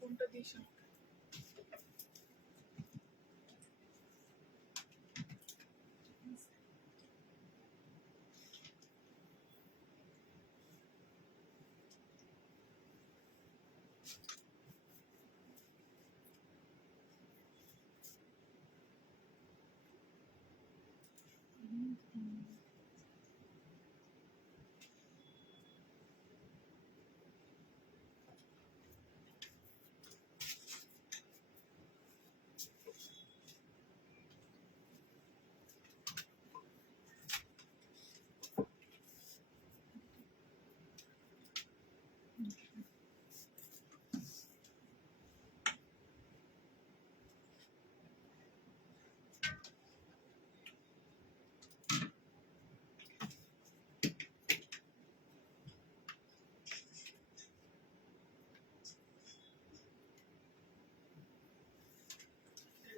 কোনটা দিস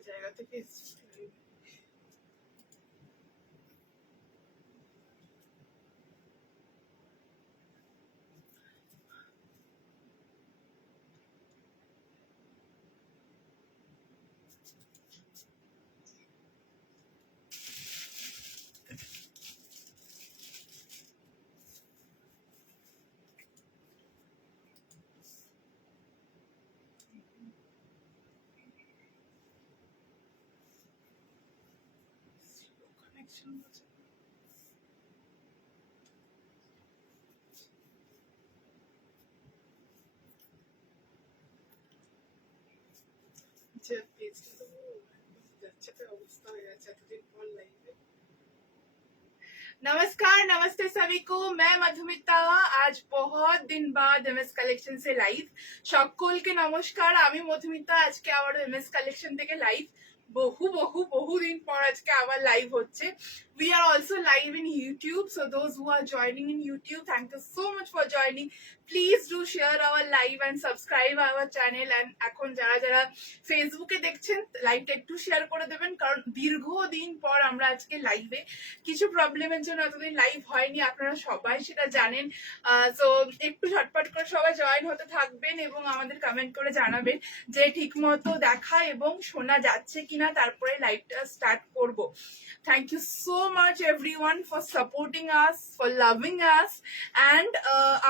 জায়গা থেকে কানেকশন আছে। नमस्कार, नमस्ते सभी को। मैं मधुमिता आज बहुत दिन बाद एमएस कलेक्शन से लाइव সকলকে নমস্কার। আমি মধুমিতা আজকে আবার এমএস কালেকশন থেকে লাইভ বহুদিন পর আজকে আবার লাইভ হচ্ছে। We are also live in YouTube, so those who are joining in YouTube, thank you so much for joining. Please do share our live and subscribe our channel. And এখন যারা যারা ফেসবুকে দেখছেন লাইভটা একটু শেয়ার করে দেবেন, কারণ দীর্ঘদিন পর আমরা আজকে লাইভে। কিছু প্রবলেমের জন্য এতদিন লাইভ হয়নি, আপনারা সবাই সেটা জানেন। সো একটু ঝটপট করে সবাই জয়েন হতে থাকবেন এবং আমাদের কমেন্ট করে জানাবেন যে ঠিক মতো দেখা এবং শোনা যাচ্ছে কিনা, তারপরে লাইভটা স্টার্ট করব। Thank you so much everyone for supporting us, for loving us, and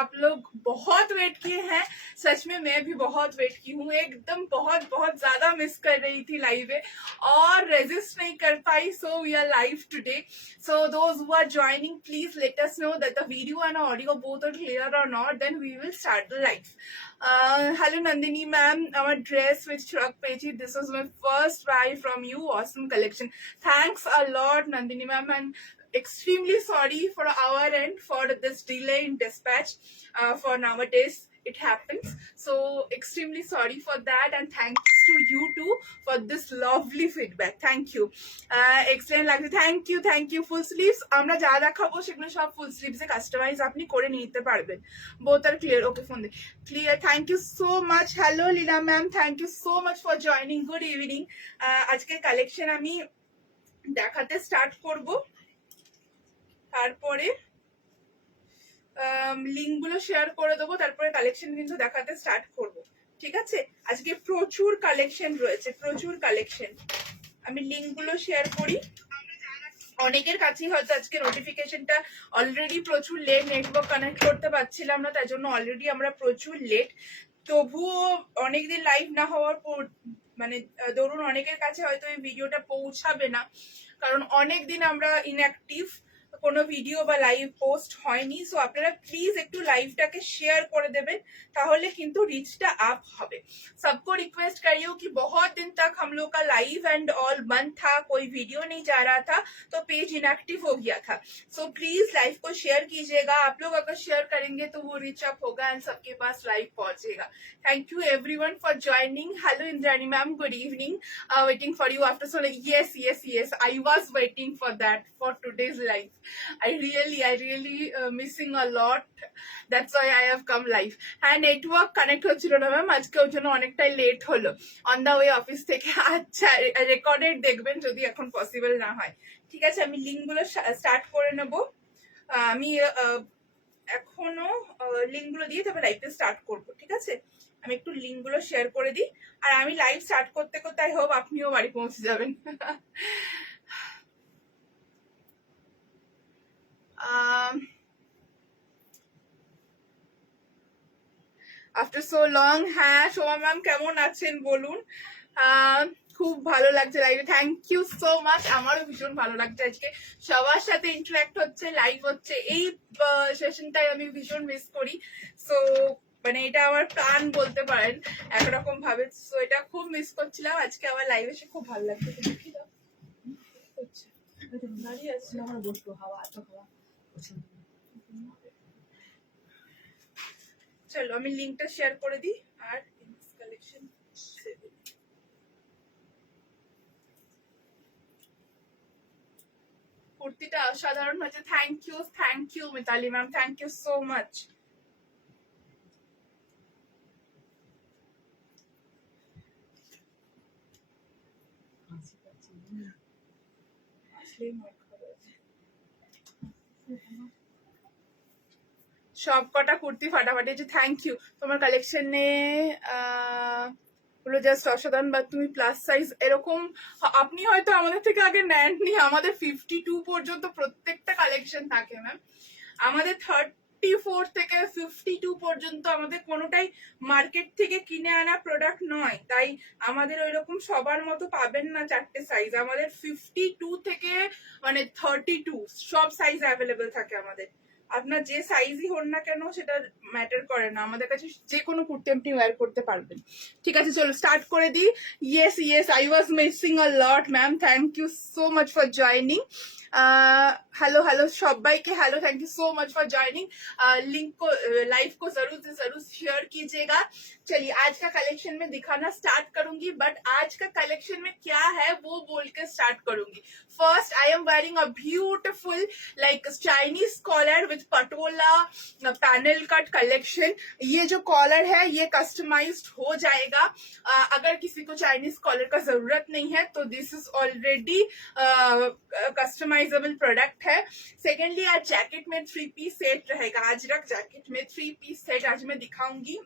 आप लोग बहुत वेट किए हैं। सच में मैं भी बहुत वेट की हूँ, एकदम बहुत ज्यादा मिस कर रही थी लाइव में और रेजिस्ट नहीं कर पाई। So we are live today. So those who are joining, please let us know that the video and audio both are clear or not, then we will start the live. Hello Nandini ma'am, our dress with Chirag Pechi, this was my first buy from you, awesome collection. Thanks a lot Nandini ma'am, and extremely sorry for our end for this delay in dispatch. For nowadays it happens, so extremely sorry for that, and thanks to you too for this lovely feedback. Thank you. Excellent লাগছে, thank you. Full sleeves আমরা যা দেখাবো সেগুলো সব ফুল sleeves এ customise আপনি করে নিতে পারবেন। Both are clear? Okay, phone দে clear. Thank you so much. Hello Leela ma'am, thank you so much for joining. Good evening. আজকের কালেকশন আমি দেখাতে স্টার্ট করব, তারপরে লিঙ্ক গুলো শেয়ার করে দেবো, তারপরে কালেকশন কিন্তু দেখাতে স্টার্ট করব। ঠিক আছে? আজকে প্রচুর কালেকশন রয়েছে, প্রচুর কালেকশন। আমি লিঙ্ক গুলো শেয়ার করি। অনেকের কাছেই হয়তো আজকে নোটিফিকেশনটা অলরেডি প্রচুর লেট, নেটওয়ার্ক কানেক্ট করতে পারছিলাম না, তার জন্য অলরেডি আমরা প্রচুর লেট। তবুও অনেকদিন লাইভ না হওয়ার পর মানে ধরুন অনেকের কাছে হয়তো এই ভিডিওটা পৌঁছাবে না, কারণ অনেকদিন আমরা ইনঅ্যাক্টিভ, কোনো ভিডিও বা লাইভ পোস্ট হয়নি। সো আপনারা প্লিজ একটু লাইভটাকে শেয়ার করে দেবেন, তাহলে কিন্তু রিচটা আপ হবে। सबको रिक्वेस्ट करिए कि बहुत दिन तक हम लोग का लाइव एंड ऑल बंद था, कोई वीडियो नहीं जा रहा था, तो पेज इनएक्टिव हो गया था। सो प्लीज लाइव को शेयर कीजिएगा। आप लोग अगर शेयर करेंगे तो वो रिच अप होगा एंड सबके पास लाइव पहुंचेगा। Thank you everyone for joining. Hello Indrani ma'am, good evening. Waiting for you after so, yes, I was waiting for that, for today's live. I really missing a lot. That's why I have come live. হ্যাঁ network connect হচ্ছিল না ma'am, আজকে ওর জন্য অনেকটাই late হলো on the way office থেকে। আচ্ছা recorded দেখবেন যদি এখন পসিবল না হয়। ঠিক আছে, আমি লিঙ্কগুলো স্টার্ট করে নেব। আমি এখনো লিঙ্কগুলো দিয়ে তবে লাইভটা স্টার্ট করব। ঠিক আছে, আমি একটু লিঙ্কগুলো শেয়ার করে দিই। আর আমি লাইভ স্টার্ট করতে করতে আই হোপ আপনিও বাড়ি পৌঁছে যাবেন। After so long. হ্যাঁ সোমা ম্যাম কেমন আছেন বলুন। খুব ভালো লাগছে লাইভে, থ্যাংক ইউ সো মাচ। আমারও ভীষণ ভালো লাগছে, আজকে সবার সাথে ইন্টারাক্ট হচ্ছে, লাইভ হচ্ছে। এই সেশনটাই আমি ভীষণ মিস করি। সো মানে এটা আমার প্রাণ বলতে পারেন একরকম ভাবে। সো এটা খুব মিস করছিলাম, আজকে আমার লাইভ এসে খুব ভালো লাগছে। দাঁড়িয়ে আছে আমার বসবো, হাওয়া এত হাওয়া। চলো আমি লিঙ্কটা শেয়ার করে দিই। আর কালেকশন কুর্তিটা অসাধারণ হয়েছে। Thank you Mitali ma'am, thank you so much. সব কটা কুর্তি ফাটাফাটি আছে, থ্যাংক ইউ। তোমার কালেকশনে হলো জাস্ট অসাধারণ। বা তুমি প্লাস সাইজ এরকম আপনি হয়তো আমাদের থেকে আগে নেননি, আমাদের 52 পর্যন্ত প্রত্যেকটা কালেকশন থাকে ম্যাম। আমাদের 34 থেকে 52 পর্যন্ত আমাদের কোনোটাই মার্কেট থেকে কিনে আনা প্রোডাক্ট নয়, তাই আমাদের ওইরকম সবার মতো পাবেন না চারটে সাইজ। আমাদের 52 থেকে মানে 32 সব সাইজ অ্যাভেলেবেল থাকে আমাদের। আপনার যে সাইজই হন না কেন সেটা ম্যাটার করে না, আমাদের কাছে যে কোনো কুর্তি আপনি ওয়্যার করতে পারবেন। ঠিক আছে চলো স্টার্ট করে দিই। Yes I was missing a lot ma'am, thank you so much for joining. Hello सबाइके hello, thank you so much for joining. Link को लाइव को जरूर से जरूर शेयर कीजिएगा। चलिए आज का कलेक्शन में दिखाना स्टार्ट करूंगी, बट आज का कलेक्शन में क्या है वो बोल के स्टार्ट करूंगी। First I am wearing a beautiful like Chinese collar with patola panel cut collection. ये जो कॉलर है ये कस्टमाइज्ड हो जाएगा। अगर किसी को चाइनीज कॉलर का जरूरत नहीं है तो this is already customisable product है। सेकेंडली आज जैकेट में 3 पीस सेट रहेगा। अजरक जैकेट में 3 पीस सेट आज मैं दिखाऊंगी।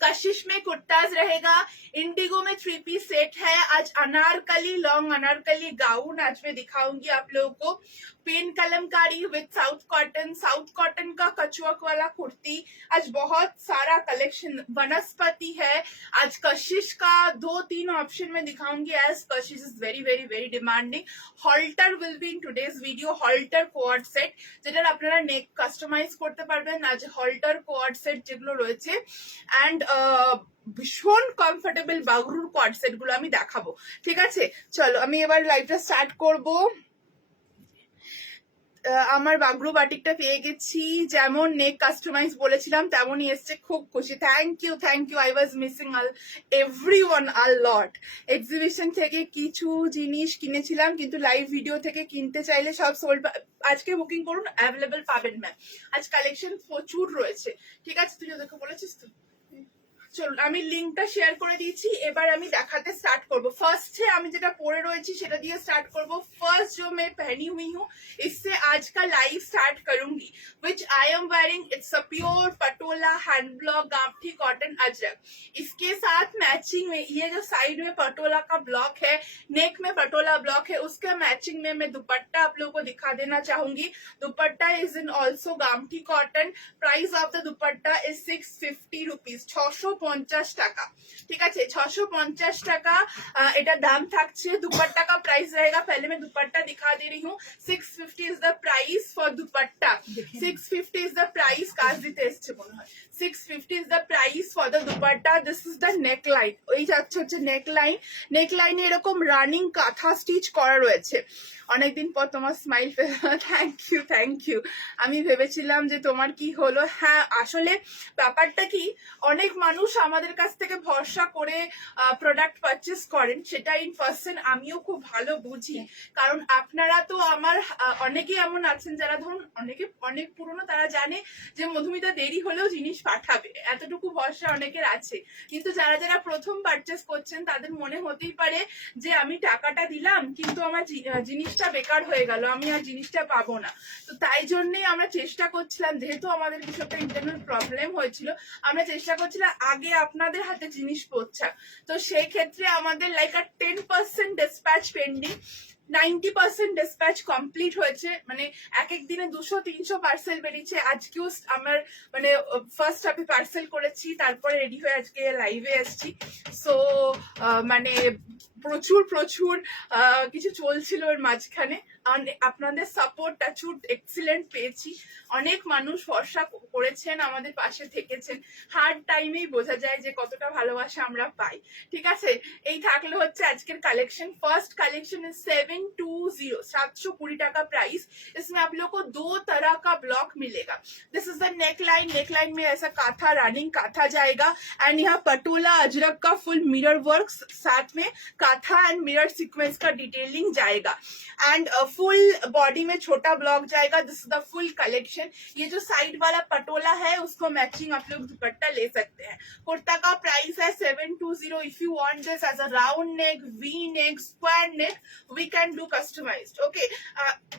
कशिश में कुर्ताज रहेगा। इंडिगो में 3 पीस सेट है। आज अनारकली लॉन्ग अनारकली गाउन आज मैं दिखाऊंगी आप लोगों को। Pen kalamkari with South cotton का कचुअक वाला कुर्ती। आज बहुत सारा कलेक्शन। वनस्पति है। आज कशिश का 2-3 ऑप्शन में दिखाऊंगी as Kashish is very demanding. Halter will be in today's video. Halter coord set যেটার আপনারা নেক কাস্টমাইজ করতে পারবেন। আজ হল্টার কোয়ার্ড সেট যেগুলো রয়েছে এন্ড ভীষণ কমফোর্টেবল বাগরুর কোয়ার্ড সেট গুলো আমি দেখাবো। ঠিক আছে চলো আমি এবার লাইভটা স্টার্ট করব। আমার বাগরু বাটিকটা পেয়ে গেছি, যেমন নেক কাস্টমাইজ বলেছিলাম তেমনই এসছে, খুব খুশি। Thank you I was missing everyone a lot. Exhibition থেকে কিছু জিনিস কিনেছিলাম কিন্তু লাইভ ভিডিও থেকে কিনতে চাইলে সব সোল্ড। আজকে বুকিং করুন, অ্যাভেলেবেল পাবেন ম্যাম। আজ কালেকশন প্রচুর রয়েছে। ঠিক আছে তুই ওদেরকে বলেছিস তো। চলুন আমি লিঙ্কটা শেয়ার করে দিয়েছি, এবার আমি দেখাতে স্টার্ট করব। ফার্স্টে আমি যেটা পরে রয়েছি সেটা দিয়ে স্টার্ট করব। फर्स्ट जो मैं पहनी हुई हूँ इससे आज का लाइव स्टार्ट करूंगी, which I am wearing. It's a pure patola hand block gamthi cotton ajrak. इसके साथ मैचिंग में ये जो साइड में पटोला का ब्लॉक है, नेक में पटोला ब्लॉक है, उसके मैचिंग में मैं दुपट्टा आप लोगों को दिखा देना चाहूंगी। Dupatta is in also gamthi cotton. Price of the dupatta is 650 rupees, 650 টাকা। ঠিক আছে 650 টাকা এটা দাম থাকছে। दुपट्टा का प्राइस रहेगा, पहले मैं दुपट्टा दिखा दे रही हूँ। 650 is the price for dupatta. 650 is the price. Cause দিতে এসছে মনে হয়। 650 is the price for the dupatta. This is the neckline. এই যাচ্ছে হচ্ছে নেকলাইন। নেকলাইনে এরকম রানিং কাঁথা স্টিচ করা রয়েছে। অনেকদিন পর তোমার স্মাইল থ্যাংক ইউ। আমি ভেবেছিলাম যে তোমার কি হলো। হ্যাঁ আসলে ব্যাপারটা কি, অনেক মানুষ আমাদের কাছ থেকে ভরসা করে প্রোডাক্ট পারচেস করেন, সেটা ইন পার্সন আমিও খুব ভালো বুঝি। কারণ আপনারা তো আমার অনেকেই এমন আছেন যারা ধরুন অনেক পুরনো, তারা জানে যে মধুমিতা দেরি হলেও জিনিস পাঠাবে, এতটুকু ভরসা অনেকের আছে। কিন্তু যারা যারা প্রথম পারচেস করছেন তাদের মনে হতেই পারে যে আমি টাকাটা দিলাম কিন্তু আমার জিনিসটা বেকার হয়ে গেল, আমি আর জিনিসটা পাবো না। তো তাই জন্যই আমরা চেষ্টা করছিলাম, যেহেতু আমাদের কিছু একটা ইন্টারনাল প্রবলেম হয়েছিল, আমরা চেষ্টা করছিলাম আগে আপনাদের হাতে জিনিস পৌঁছা। তো সেই ক্ষেত্রে আমাদের লাইক আর 10% ডিসপ্যাচ পেন্ডিং, 90% ডিসপ্যাচ কমপ্লিট হয়েছে। মানে এক এক দিনে 200-300 পার্সেল বেরিয়েছে। আজকেও আমার মানে ফার্স্ট হাফে পার্সেল করেছি, তারপরে রেডি হয়ে আজকে লাইভে এসেছি। সো মানে প্রচুর কিছু চলছিল ওর মাঝখানে। আপনাদের সাপোর্ট টাচুড এক্সিলেন্ট পেয়েছি, অনেক মানুষ ভরসা করেছেন, আমাদের পাশে থেকেছেন। হার্ড টাইমেই বোঝা যায় যে কতটা ভালোবাসা আমরা পাই। ঠিক আছে, এই থাকলে হচ্ছে আজকের कलेक्शन। फर्स्ट कलेक्शन इज 720, 720 টাকা प्राइस। इसमें आप लोग को 2 तरह का ब्लॉक मिलेगा। दिस इज द नेकलाइन में ऐसा काथा रनिंग काथा जाएगा एंड यहाँ पटोला अजरक का फुल मिरर वर्क, साथ में काथा एंड मिरर सीक्वेंस का डिटेलिंग जाएगा एंड फुल बॉडी में छोटा ब्लॉक जाएगा। This is the full collection. ये जो साइड वाला पटोला है उसको मैचिंग आप लोग दुपट्टा ले सकते हैं। कुर्ता का प्राइस है 720। If you want this as a round neck, V neck, square neck, we can do customized. Okay,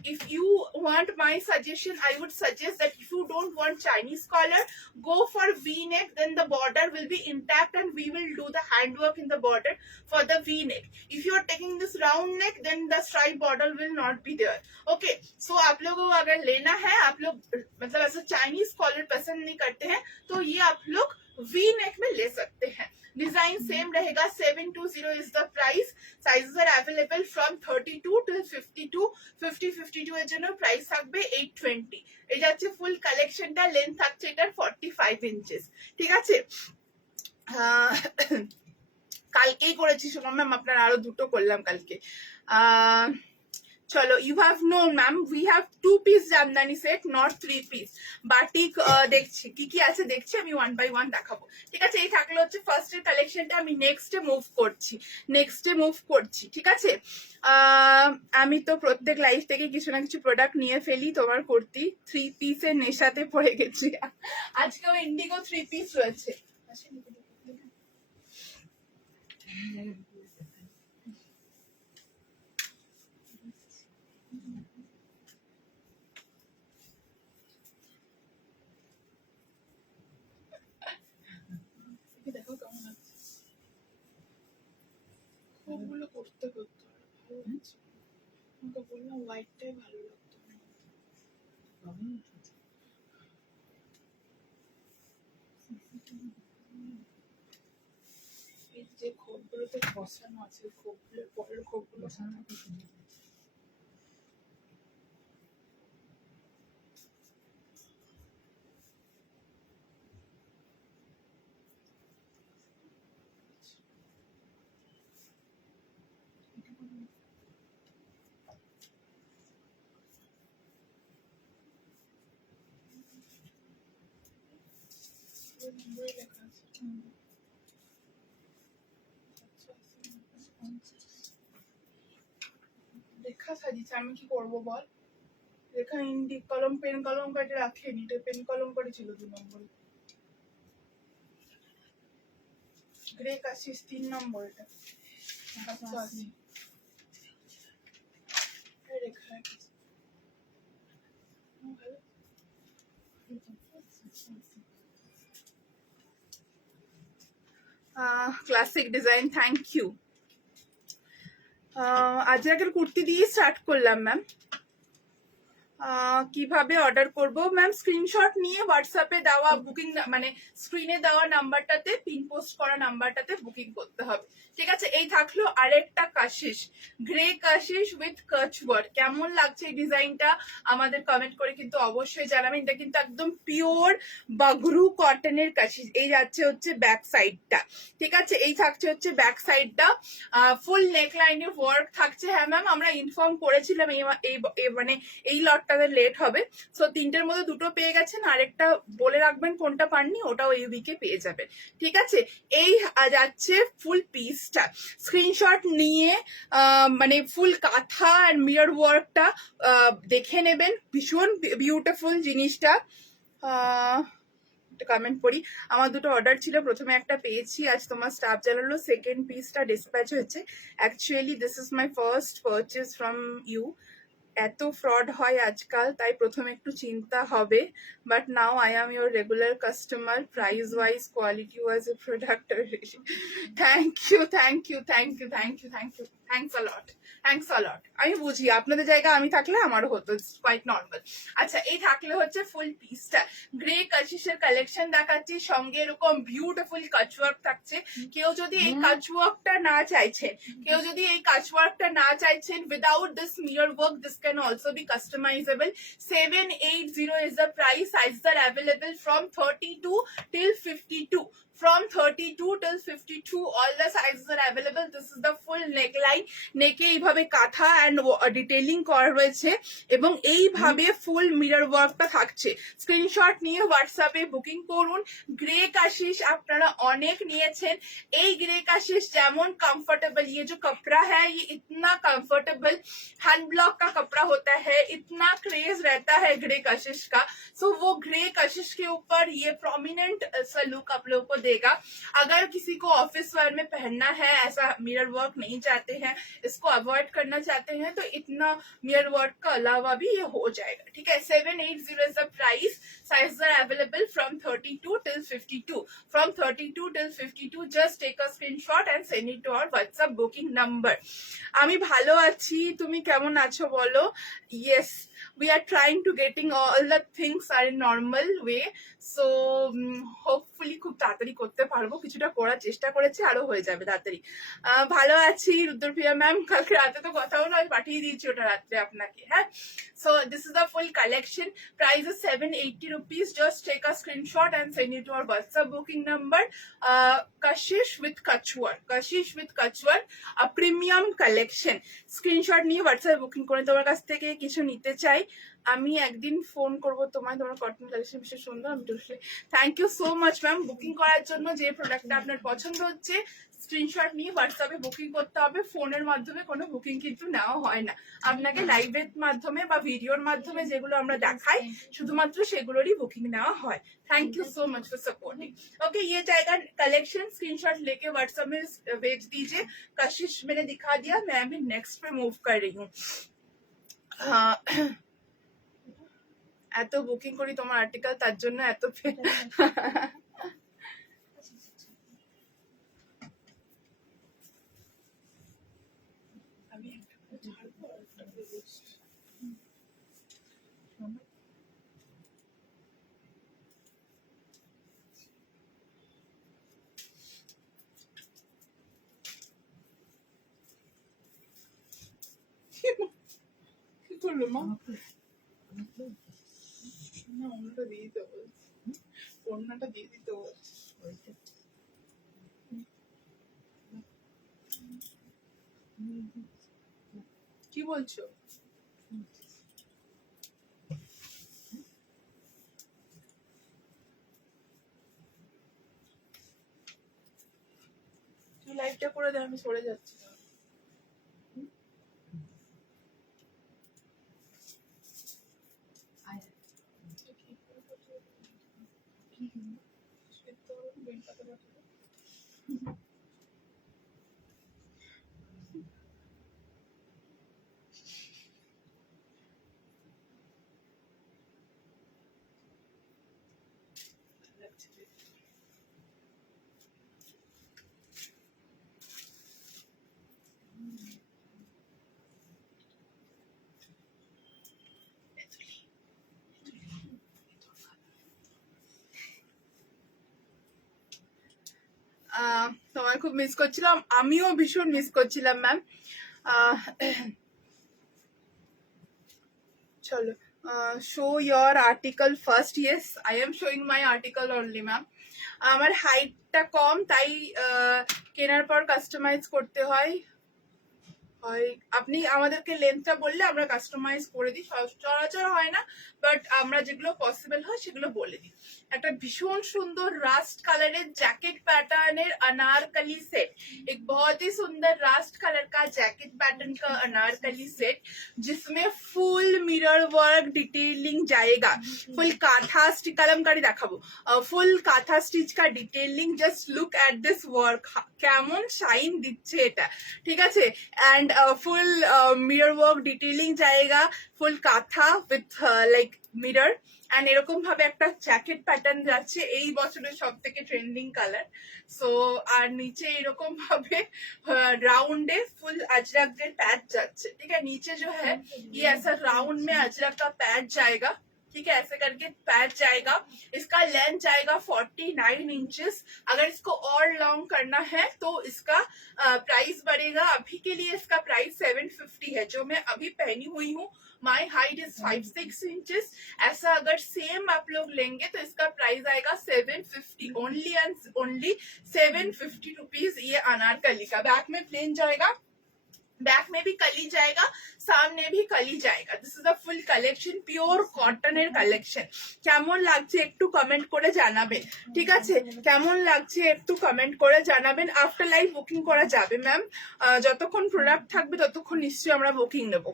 if you want my suggestion, I would suggest that if you don't want Chinese collar, go for V neck, then the border will be intact and we will do the handwork in the border for the V neck. If you are taking this round neck, then the stripe border will not be there. Okay, so आप लोगों को अगर लेना है, आप लोग मतलब ऐसा चाइनीज कॉलर पसंद नहीं करते हैं, तो ये आप लोग वी नेक में ले सकते हैं। डिजाइन सेम रहेगा। 720 is the price. Sizes are available from 32 till 52। 50-52 এর জন্য প্রাইস থাকবে 820। এই যাচ্ছে ফুল কালেকশনটা। লেন্থ থাকছে এটার 45 ইঞ্চেস। ঠিক আছে, কালকেই করেছি সোমা ম্যাম, আপনার আরো দুটো করলাম কালকে। চলো, you have no ma'am, we have 2 piece jamdani set, not 3 piece. Batik দেখছি কি কি আছে, দেখছি আমি 1 by 1 দেখাবো। ঠিক আছে, এই থাকলে হচ্ছে ফার্স্টের কালেকশনটা। আমি নেক্সটে মুভ করছি। ঠিক আছে, আমি তো প্রত্যেক লাইফ থেকে কিছু না কিছু প্রোডাক্ট নিয়ে ফেলি। তোমার কুর্তি 3 পিসের নেশাতে পড়ে গেছি। আজকেও ইন্ডিগো 3 পিস রয়েছে। দেখো কেমন আছে, ওগুলো করতে করতে ভালো লাগছে। আমাকে বললাম হোয়াইটটাই ভালো লাগতো। এই যে খোপগুলোতে বসানো আছে, খোপগুলোর পরের খোপগুলো বসানো সুন্দর। লেখা সাজিয়েছে, আমি কি করবো বল? লেখা ইন্ডি কলম, পেন কলম কাটে রাখেনি, এটা পেন কলম করে ছিল 2 নম্বরে। গ্রে কাশিস 3 নম্বর, এটা Rekha classic design. Thank you. আজরাকের কুর্তি দিয়ে স্টার্ট করলাম ম্যাম। কিভাবে অর্ডার করব ম্যাম? স্ক্রিনশট নিয়ে হোয়াটসঅ্যাপে দেওয়া বুকিং মানে স্ক্রিনে দেওয়া নাম্বারটাতে, পিন পোস্ট করা নাম্বারটাতে বুকিং করতে হবে। ঠিক আছে, এই থাকলো আরেকটা কাশিস, গ্রে কাশিস উইথ কাচ ওয়ার্ক। কেমন লাগছে এই ডিজাইনটা আমাদের কমেন্ট করে কিন্তু অবশ্যই জানাবেন। এটা কিন্তু একদম পিওর বাগরু কটনের কাশিস। এই যাচ্ছে হচ্ছে ব্যাক সাইডটা। ঠিক আছে, এই থাকছে হচ্ছে ব্যাক সাইডটা, ফুল নেক লাইনের ওয়ার্ক থাকছে। হ্যাঁ ম্যাম, আমরা ইনফর্ম করেছিলাম এই মানে এই লটটা তাদের লেট হবে। সো 3টের মধ্যে 2টো পেয়ে গেছেন, আরেকটা বলে রাখবেন কোনটা পাননি, ওটাও এই উইকে পেয়ে যাবেন। ঠিক আছে, এই যাচ্ছে ফুল পিসটা। স্ক্রিনশট নিয়ে মানে ফুল কাঁথা আর মিরর ওয়ার্কটা দেখে নেবেন, ভীষণ বিউটিফুল জিনিসটা। কমেন্ট পড়ি। আমার 2টো অর্ডার ছিল, প্রথমে একটা পেয়েছি, আজ তোমার স্টাফ জানালো সেকেন্ড পিসটা ডিসপ্যাচ হয়েছে। Actually this is my first purchase from you. এত ফ্রড হয় আজকাল, তাই প্রথমে একটু চিন্তা হবে, but now I am your regular customer, price wise quality wise product. Thank you thank you thank you thank you thank you thanks a lot, thanks a lot. আমি বুঝি আপনাদের জায়গায় আমি থাকলে আমারও হতো, ইটস কোয়াইট নর্মাল। আচ্ছা, এই থাকলে হচ্ছে ফুল পিসটা গ্রে কাশিসের কালেকশন দেখাচ্ছি, সঙ্গে এরকম বিউটিফুল কাচওয়ার্ক থাকছে। কেউ যদি এই কাচওয়ার্কটা না চাইছেন, কেউ যদি এই কাচওয়ার্কটা না চাইছেন, without this mirror work, this can also be customizable. 780 is the price. Sizes are available from 32 till 52. From 32 till 52, all the sizes are available. This is the full neckline. নেকে এইভাবে কাঁথা অ্যান্ড ডিটেইলিং করা রয়েছে এবং এইভাবে ফুল mirror ওয়ার্কটা থাকছে। Screenshot নিয়ে হোয়াটসঅ্যাপে বুকিং করুন। গ্রে কাশিস আপনারা অনেক নিয়েছেন। এই গ্রে কাশিস যেমন कंफर्टेबल, ये जो कपड़ा है ये इतना कंफर्टेबल हैंड ब्लॉक का कपड़ा होता है, इतना क्रेज रहता है ग्रे कशिश का। सो वो ग्रे कशिश के ऊपर ये प्रोमिनेंट सा लुक आप लोगों को देगा। अगर किसी को ऑफिस वेयर में पहनना है, ऐसा मिरर वर्क नहीं चाहते हैं, इसको अवॉइड करना चाहते हैं, तो इतना मिरर वर्क का अलावा भी ये हो जाएगा। ठीक है, 780 is the price. Sizes are available from 32 till 52. From 32 till 52, just take a screenshot and send it to our WhatsApp booking number. আমি ভালো আছি, তুমি কেমন আছো বলো? Yes, we are trying to getting all the things are in normal way. So hopefully খুব তাড়াতাড়ি করতে পারবো, কিছুটা করার চেষ্টা করেছি, আরো হয়ে যাবে তাড়াতাড়ি। ভালো আছি রুদ্রপ্রিয়া ম্যাম, কালকে রাতে তো কথাও নয়, পাঠিয়ে দিয়েছি ওটা রাত্রে আপনাকে। হ্যাঁ, so this is the full collection. Price is 780 rupees. Just take a screenshot and send it to our WhatsApp booking number. Kashish with Kachwar, Kashish with Kachwar, a premium collection. Screenshot নিয়ে হোয়াটসঅ্যাপে booking করে তোমার কাছ থেকে কিছু নিতে চাই, আমি একদিন ফোন করবো তোমায়, তোমার কটন কালেকশন ভীষণ সুন্দর। আমি টুসলে thank you so much ma'am booking করার জন্য। যে প্রোডাক্টটা আপনার পছন্দ হচ্ছে স্ক্রিনশট নিয়ে হোয়াটসঅ্যাপে বুকিং করতে হবে। ফোনের মাধ্যমে কোনো বুকিং কিন্তু নেওয়া হয় না, আপনাকে লাইভের মাধ্যমে বা ভিডিওর মাধ্যমে যেগুলো আমরা দেখাই শুধুমাত্র সেগুলোরই বুকিং নেওয়া হয়। Thank you so much for supporting. Okay, ये जाएगा कलेक्शन, स्क्रीनशॉट लेके व्हाट्सएप में भेज दीजिए। कशिश मैंने दिखा दिया, मैं अभी नेक्स्ट पे मूव कर रही हूँ। এত বুকিং করি তোমার আর্টিকেল, তার জন্য এত কি করলো মা? না, অন্যটা দিয়ে দিতে বলছি, অন্যটা দিয়ে দিতে বলছি। কি বলছো? তুই লাইভটা করে দে, আমি সরে যাচ্ছি। তোমায় খুব মিস করছিলাম, আমিও ভীষণ মিস করছিলাম ম্যাম। চলো, show your article first. Yes, I am showing my article only ma'am. আমার হাইটটা কম, তাই কেনার পর কাস্টমাইজ করতে হয়। হয় আপনি আমাদেরকে লেন্থটা বললে আমরা কাস্টমাইজ করে দিই, সচরাচর হয় না, বাট আমরা যেগুলো পসিবল হয় সেগুলো বলে দিই। একটা ভীষণ সুন্দর রাস্ট কালারের जैकेट पैटर्न अनारकली सेट, एक बहुत ही सुंदर रास्ट कलर का जैकेट पैटर्न का अनारकली सेट जिसमें फुल मिरर वर्क डिटेलिंग जाएगा, फुल काथा स्टिच कलमकारी দেখাবো, ফুল কাঁথা স্টিচ কা detailing. Just look at this work, কেমন শাইন দিচ্ছে এটা, ঠিক আছে। And full mirror work detailing जाएगा, full kantha with like mirror and এরকম ভাবে একটা জ্যাকেট প্যাটার্ন যাচ্ছে, এই বছরের সব থেকে ট্রেন্ডিং কালার। সো আর নিচে এরকম ভাবে राउंडे फुल अजरक के पैच जाচ্ছে, ठीक है। नीचे जो है ये ऐसा राउंड में अजरक का पैच जाएगा, ठीक है, ऐसे करके पैच जाएगा। इसका लेंथ जाएगा 49 इंचेस। अगर इसको और लॉन्ग करना है तो इसका प्राइस बढ़ेगा। अभी के लिए इसका प्राइस 750 है, जो मैं अभी पहनी हुई हूँ। My height is 5'6" inches. ऐसा अगर सेम आप लोग लेंगे तो इसका प्राइस आएगा 750, ओनली एंड ओनली 750 रुपीज। ये अनारकली का बैक में प्लेन जाएगा, बैक में भी कली जाएगा, सामने भी कली जाएगा। This is the full collection, pure কটনের কালেকশন। কেমন লাগছে একটু কমেন্ট করে জানাবেন, ঠিক আছে। কেমন লাগছে একটু কমেন্ট করে জানাবেন। আফটার লাইভ বুকিং করা যাবে ম্যাম, যতক্ষণ প্রোডাক্ট থাকবে ততক্ষণ নিশ্চয়ই আমরা বুকিং নেব।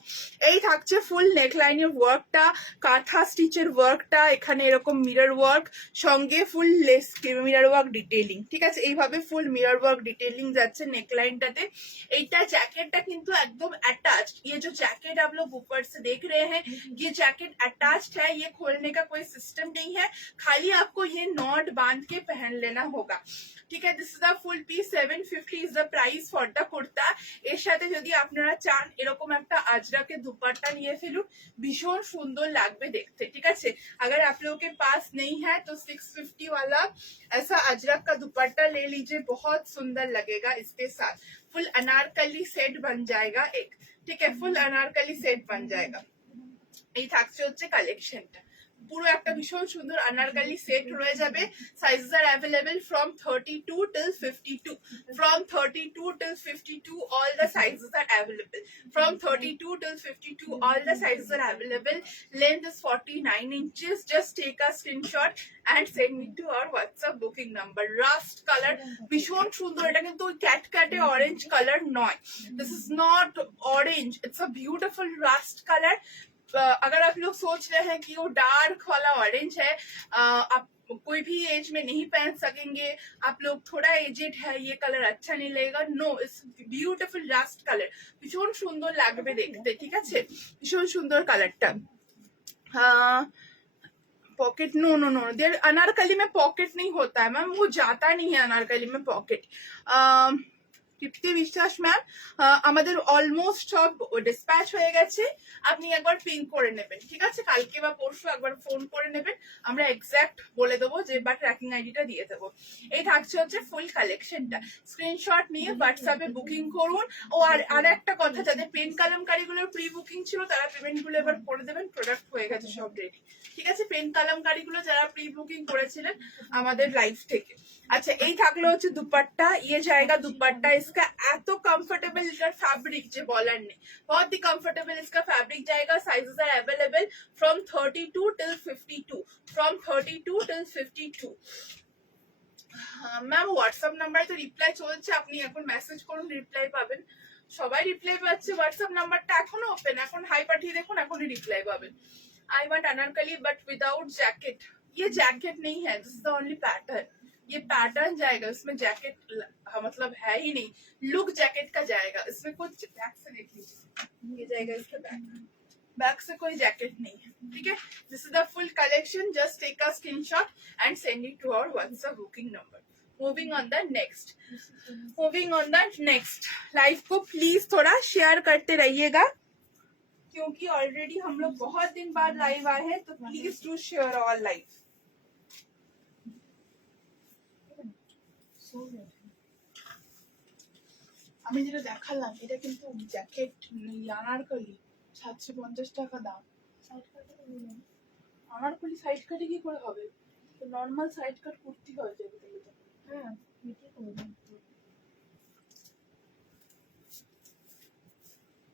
এই থাকছে ফুল নেকলাইনের ওয়ার্কটা, কাঁথা স্টিচের ওয়ার্কটা, এখানে এরকম মিরর ওয়ার্ক, সঙ্গে ফুল লেস মিরর ওয়ার্ক ডিটেইলিং, ঠিক আছে। এইভাবে ফুল মিরর ওয়ার্ক ডিটেইলিং যাচ্ছে নেকলাইনটাতে। এইটা জ্যাকেটটা কিন্তু एकदम अटैच्ड, ये जो जैकेट आप लोग ऊपर से देख रहे हैं ये जैकेट अटैच्ड है, ये खोलने का कोई सिस्टम नहीं है, खाली आपको ये नॉट बांध के पहन लेना होगा, ठीक है। This is the full piece, 750 is the price for the kurta. এর সাথে যদি আপনারা চান এরকম একটা আজরাকে দুপাট্টা নিয়ে ফেলুন, ভীষণ সুন্দর লাগবে দেখতে, ঠিক আছে। अगर आप लोगों के पास नहीं है तो 650 वाला ऐसा अजरक का दुपट्टा ले लीजिए, बहुत सुंदर लगेगा इसके साथ। फुल अनारकली सेट बन जाएगा एक, ठीक है, फुल अनारकली सेट बन जाएगा। এই থাকছে হচ্ছে কালেকশনটা, পুরো একটা ভীষণ সুন্দর अनारकली सेट রয়ে যাবে। Sizes R available from 32 till 52, from 32 till 52 all the sizes are available, from 32 till 52 all the sizes are available। length is 49 inches। just take a screenshot and send me to our WhatsApp booking number। Rushed colour ভীষণ সুন্দর, এটা কিন্তু cat ক্যাটে orange colour নয়, this is not orange, it's a beautiful rust colour. अगर आप लोग सोच रहे हैं कि वो डार्क वाला ऑरेंज है, आप कोई भी एज में नहीं पहन सकेंगे, आप लोग थोड़ा एजेड है ये कलर अच्छा नहीं लगेगा, no, it's beautiful rust colour, ভীষণ সুন্দর লাগবে দেখতে, ঠিক আছে। ভীষণ সুন্দর কালারটা। Pocket no no no, there Anarkali में पॉकेट नहीं होता है मैम, वो जाता नहीं है अनारकली में पॉकेट। তৃপ্তি বিশ্বাস ম্যাম, আমাদের অলমোস্ট সব ডিসপ্যাচ হয়ে গেছে, আপনি একবার পিং করে নেবেন, ঠিক আছে। কালকে বা পরশু একবার ফোন করে নেবেন, আমরা এক্সাক্ট বলে দেবো যে বা ট্র্যাকিং আইডিটা দিয়ে দেবো। এই থাকছে হচ্ছে ফুল কালেকশনটা, স্ক্রিনশট নিয়ে হোয়াটসঅ্যাপে বুকিং করুন। ও আর একটা কথা, যাদের পেন কালামকারীগুলোর প্রি বুকিং ছিল তারা পেমেন্টগুলো এবার করে দেবেন, প্রোডাক্ট হয়ে গেছে সব রেডি, ঠিক আছে। পেন কালামকারীগুলো যারা প্রি বুকিং করেছিলেন আমাদের লাইভ থেকে। अच्छा, এই থাকলো হচ্ছে দুপাট্টা, ये जाएगा दुपट्टा इसका, एतो कंफर्टेबल इसका फैब्रिक जो बॉलर ने, बहुत ही कंफर्टेबल इसका फैब्रिक जाएगा। Sizes are available from 32 till 52, from 32 till 52। Ma'am WhatsApp নাম্বারে তো রিপ্লাই চলছে, আপনি এখন মেসেজ করুন, রিপ্লাই পাবেন, সবাই রিপ্লাই পাচ্ছে। হোয়াটসঅ্যাপ নাম্বারটা এখনো ওপেন, এখন হাই পাঠিয়ে দেখুন, এখনই রিপ্লাই পাবেন। I want Anarkali but without jacket, ये जैकेट नहीं है, this is the only pattern, ये पैटर्न जाएगा, इसमें जैकेट मतलब है ही नहीं, लुक जैकेट का जाएगा। इसमें कुछ बैक से देख लीजिए, ये जाएगा इसका बैक, बैक से कोई जैकेट नहीं है, ठीक है। This is the full collection, just take a screenshot and send it to our WhatsApp booking number. Moving on the next, moving on the next. Live को प्लीज थोड़ा शेयर करते रहिएगा, क्योंकि ऑलरेडी हम लोग बहुत दिन बाद लाइव आए हैं, तो please do share all live. আমি যেটা দেখালাম এটা কিন্তু জ্যাকেট আনারকলি, 750 টাকা দাম। আনারকলি সাইড কাটে কি করে হবে, তো নর্মাল সাইড কাট কুর্তি হয়ে যাবে তাহলে তো। হ্যাঁ,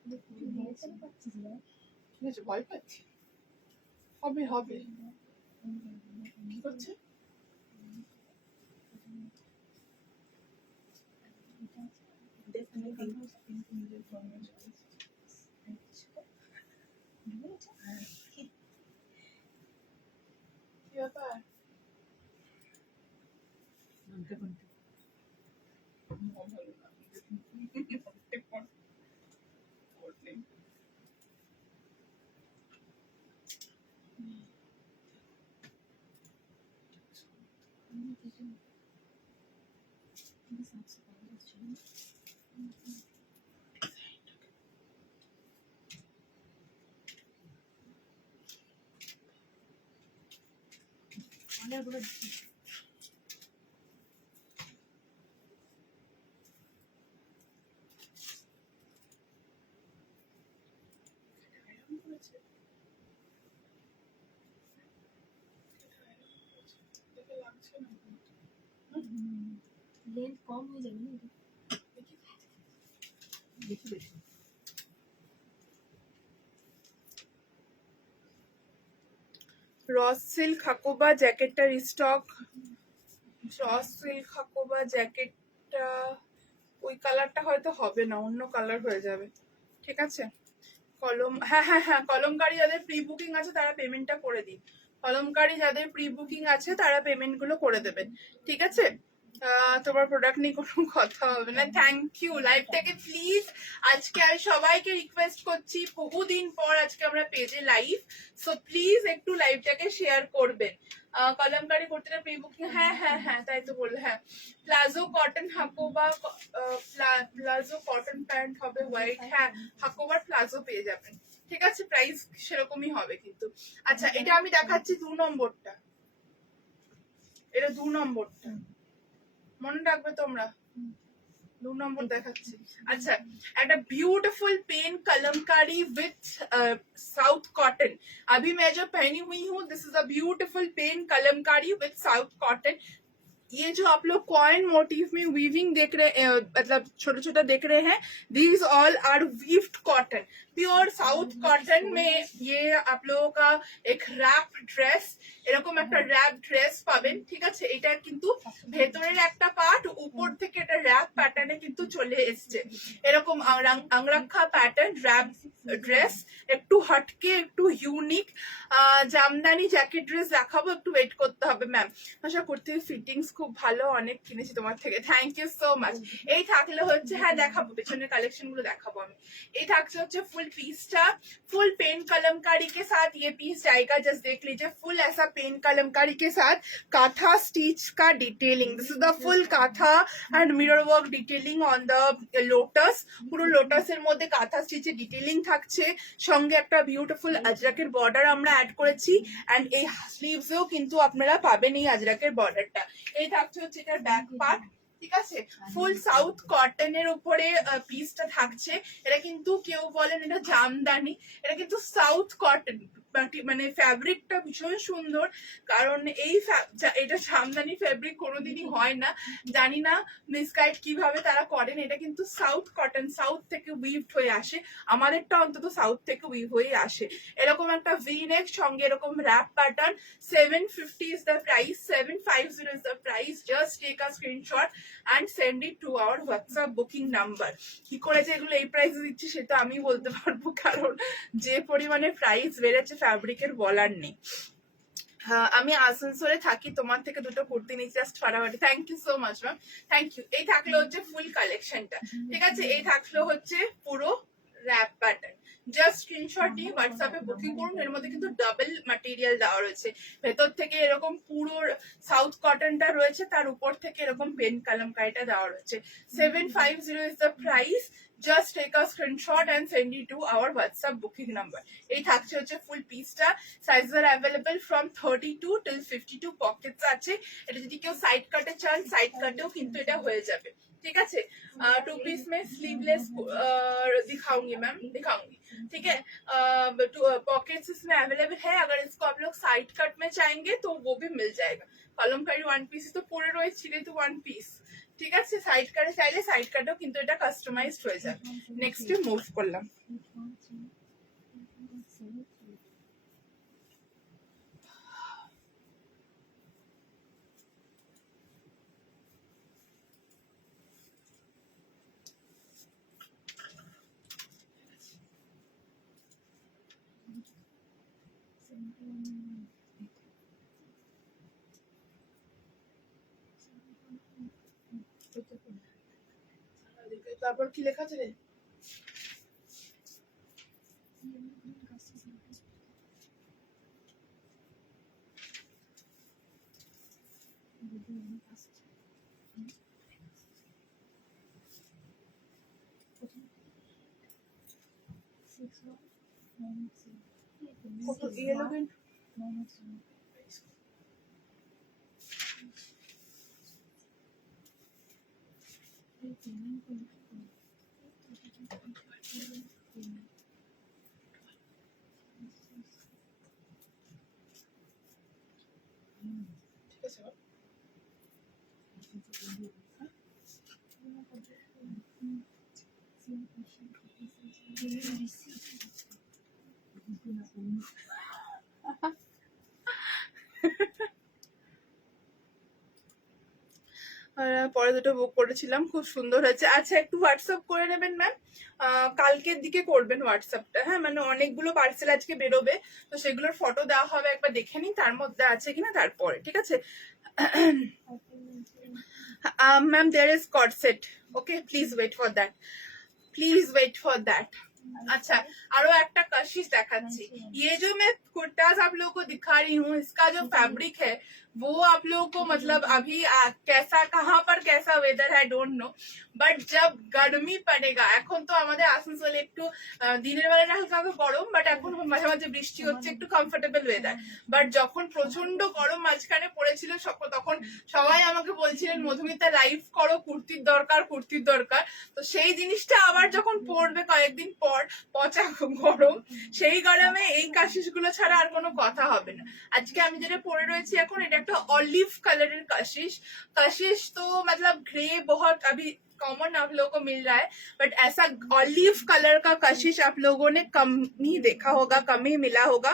ঠিক আছে, ভয় পাচ্ছি। হবে হবে, কি করছে? কি ব্যাপার? লেন্থ কম হয়ে যাবে না এটা? দেখি দেখি। রস সিল্ক হাকোবা জ্যাকেটটা রিস্টক। রস সিল্ক হাকোবা জ্যাকেটটা ওই কালারটা হয়তো হবে না, অন্য কালার হয়ে যাবে। ঠিক আছে, কলম, হ্যাঁ হ্যাঁ হ্যাঁ, কলমকারী যাদের প্রি বুকিং আছে তারা পেমেন্টটা করে দিন। কলমকারী যাদের প্রি বুকিং আছে তারা পেমেন্ট গুলো করে দেবেন। ঠিক আছে, তোমার প্রোডাক্ট নিয়ে কোনো কথা হবে না। Thank you. লাইভটাকে প্লিজ আজকে আমি সবাইকে রিকোয়েস্ট করছি, বহুদিন পর আজকে আমরা পেজে লাইভ, সো প্লিজ একটু লাইভটাকে শেয়ার করবেন। কলমকারী করতে প্রি বুকিং, হ্যাঁ হ্যাঁ হ্যাঁ, তাই তো বললে। হ্যাঁ, palazzo cotton Hakoba, palazzo cotton pant হবে হোয়াইট, হ্যাঁ হাকোবার প্লাজো পেয়ে যাবেন। ঠিক আছে, প্রাইস সেরকমই হবে কিন্তু। আচ্ছা, এটা আমি দেখাচ্ছি 2 নম্বরটা, এটা 2 নম্বরটা, মনে রাখবে তোমরা, 2 নম্বর দেখাচ্ছি। আচ্ছা, একটা beautiful pen kalamkari with south cotton. अभी मैं जो पहनी हुई हूँ, this is a beautiful pen kalamkari with south cotton. ये जो आप लोग कॉइन मोटिव में वीविंग देख रहे, मतलब छोटा छोटा देख रहे हैं, these all are weaved cotton, pure South cotton में। ये आप लोगों का एक रैप ड्रेस, এরকম একটা র‍্যাপ ড্রেস পাবেন। ঠিক আছে, এটা কিন্তু ভেতরের একটা পার্ট, উপর থেকে এটা র‍্যাপ প্যাটার্নে কিন্তু চলে এসেছে, এরকম আংরাক্ষা প্যাটার্ন র‍্যাপ ড্রেস, একটু হটকে, একটু ইউনিক। জামদানি জ্যাকেট ড্রেস দেখাবো, একটু ওয়েট করতে হবে ম্যাম। আশা করতে ফিটিংস খুব ভালো, অনেক কিনেছি তোমার থেকে, থ্যাংক ইউ সো মাচ। এই থাকলে হচ্ছে, হ্যাঁ দেখাবো, পেছনের কালেকশন গুলো দেখাবো আমি। এই থাকছে হচ্ছে ফুল পিসটা, फुल पेन कलमकारी के साथ ये पीस जाएगा। जस्ट देख लीजिए, फुल ऐसा पेन कलमकारी के साथ काथा स्टिच का detailing, this is the full kantha and mirror work detailing on the lotus. পুরো লোটাসের মধ্যে কাঁথা স্টিচে ডিটেলিং থাকছে, সঙ্গে একটা বিউটিফুল আজরাকের বর্ডার আমরা অ্যাড করেছি, এন্ড এই স্লিভসেও কিন্তু আপনারা পাবেন এই আজরাকের বর্ডারটা। এই থাকছে হচ্ছে এটার ব্যাক পার্ট। ঠিক আছে, ফুল সাউথ কটনের উপরে পিসটা থাকছে। এটা কিন্তু কেউ বলেন এটা জামদানি, এটা কিন্তু সাউথ কটন, মানে ফ্যাব্রিকটা ভীষণ সুন্দর, কারণ এই এটা জামদানি ফ্যাব্রিক কোনোদিনই হয় না, জানি না মিসগাইড কিভাবে তারা করেন। এটা কিন্তু সাউথ কটন, সাউথ থেকে উইভড হয়ে আসে, আমাদেরটা অন্তত সাউথ থেকে উইভ হয়ে আসে। এরকম একটা ভি নেক, সঙ্গে এরকম rap pattern. 750 is the price, 750 is the price. Just take a screenshot and send it to our WhatsApp booking number. কি করে যে এগুলো এই প্রাইসে দিচ্ছি সেটা আমি বলতে পারবো, কারণ যে পরিমাণে প্রাইস বেড়েছে ফ্যাব্রিকের বলার নেই। আমি আসানসোলে থাকি, তোমার থেকে দুটো কুর্তি নিয়েছি জাস্ট ফাটাফাটি। Thank you so much ma'am, thank you. এই থাকলো হচ্ছে ফুল কালেকশনটা। ঠিক আছে, এই থাকলো হচ্ছে পুরো র‍্যাপ প্যাটার্ন। জাস্ট স্ক্রিনশট নিয়ে হোয়াটসঅ্যাপে বুকিং করুন। এর মধ্যে কিন্তু ডাবল ম্যাটেরিয়াল দেওয়া রয়েছে, ভেতর থেকে এরকম পুরো সাউথ কটনটা রয়েছে, তার উপর থেকে এরকম পেন কালামকারিটা দেওয়া রয়েছে। 750 is the price. Just take a screenshot and send it to our WhatsApp booking number. এই থাকছে হচ্ছে ফুল পিসটা। Size R available from 32 till 52 Pockets আছে। এটা যদি কেউ সাইড কাটে চান, সাইড কাটেও কিন্তু এটা হয়ে যাবে। ठीक है, 2 पीस में स्लीवलेस दिखाऊंगी मैम, दिखाऊंगी। ठीक है, पॉकेट्स इसमें अवेलेबल है, अगर इसको आप लोग साइड कट में चाहेंगे तो वो भी मिल जाएगा। कलमकारी 1 पीस तो पूरे रोज छिले तो 1 पीस, ঠিক আছে, সাইড কাটে চাইলে সাইড কাটও কিন্তু এটা কাস্টমাইজড হয়ে যাবে। নেক্সট মুভ করলাম। তারপর কি লেখা আছে রে? কত ইয়েলো গ্রিন ঠিক আছে বাবা? পরে দুটো বুক করেছিলাম, খুব সুন্দর হয়েছে। আচ্ছা একটু হোয়াটসঅ্যাপ করে নেবেন ম্যাম, কালকের দিকে করবেন হোয়াটসঅ্যাপটা, হ্যাঁ মানে অনেকগুলো পার্সেল আজকে বেরোবে, তো সেগুলোর ফটো দেওয়া হবে, একবার দেখে নিই তার মধ্যে আছে কিনা তারপরে, ঠিক আছে? Ma'am there is cot set, okay please wait for that, please wait for that. अच्छा आरो একটা कशिश দেখাচ্ছি। ये जो मैं कुर्ताज आप लोगों को दिखा रही हूँ, इसका जो फैब्रिक है वो आप लोगों को मतलब अभी कैसा कहाँ पर कैसा वेदर है डोंट नो, বাট जब गर्मी पड़ेगा, এখন তো আমাদের আসানসোলে একটু দিনের বেলা হালকা হালকা গরম, বাট এখন মাঝে মাঝে বৃষ্টি হচ্ছে, একটু কমফোর্টেবল ওয়েদার, বাট যখন প্রচন্ড গরম মাঝখানে পড়েছিল তখন সবাই আমাকে বলছিলেন মধুমিতা লাইভ করো, কুর্তির দরকার কুর্তির দরকার, তো সেই জিনিসটা আবার যখন পড়বে কয়েকদিন পর, পচা গরম, সেই গরমে এই কাশিস গুলো ছাড়া আর কোনো কথা হবে না। আজকে আমি যেটা পরে রয়েছি এখন, এটা একটা অলিভ কালারের কাশিস। কাশিস তো मतलब ग्रे बहुत अभी कॉमन आप लोगों को मिल रहा है, बट ऐसा ऑलिव कलर का कशिश आप लोगों ने कम ही देखा होगा, कम ही मिला होगा।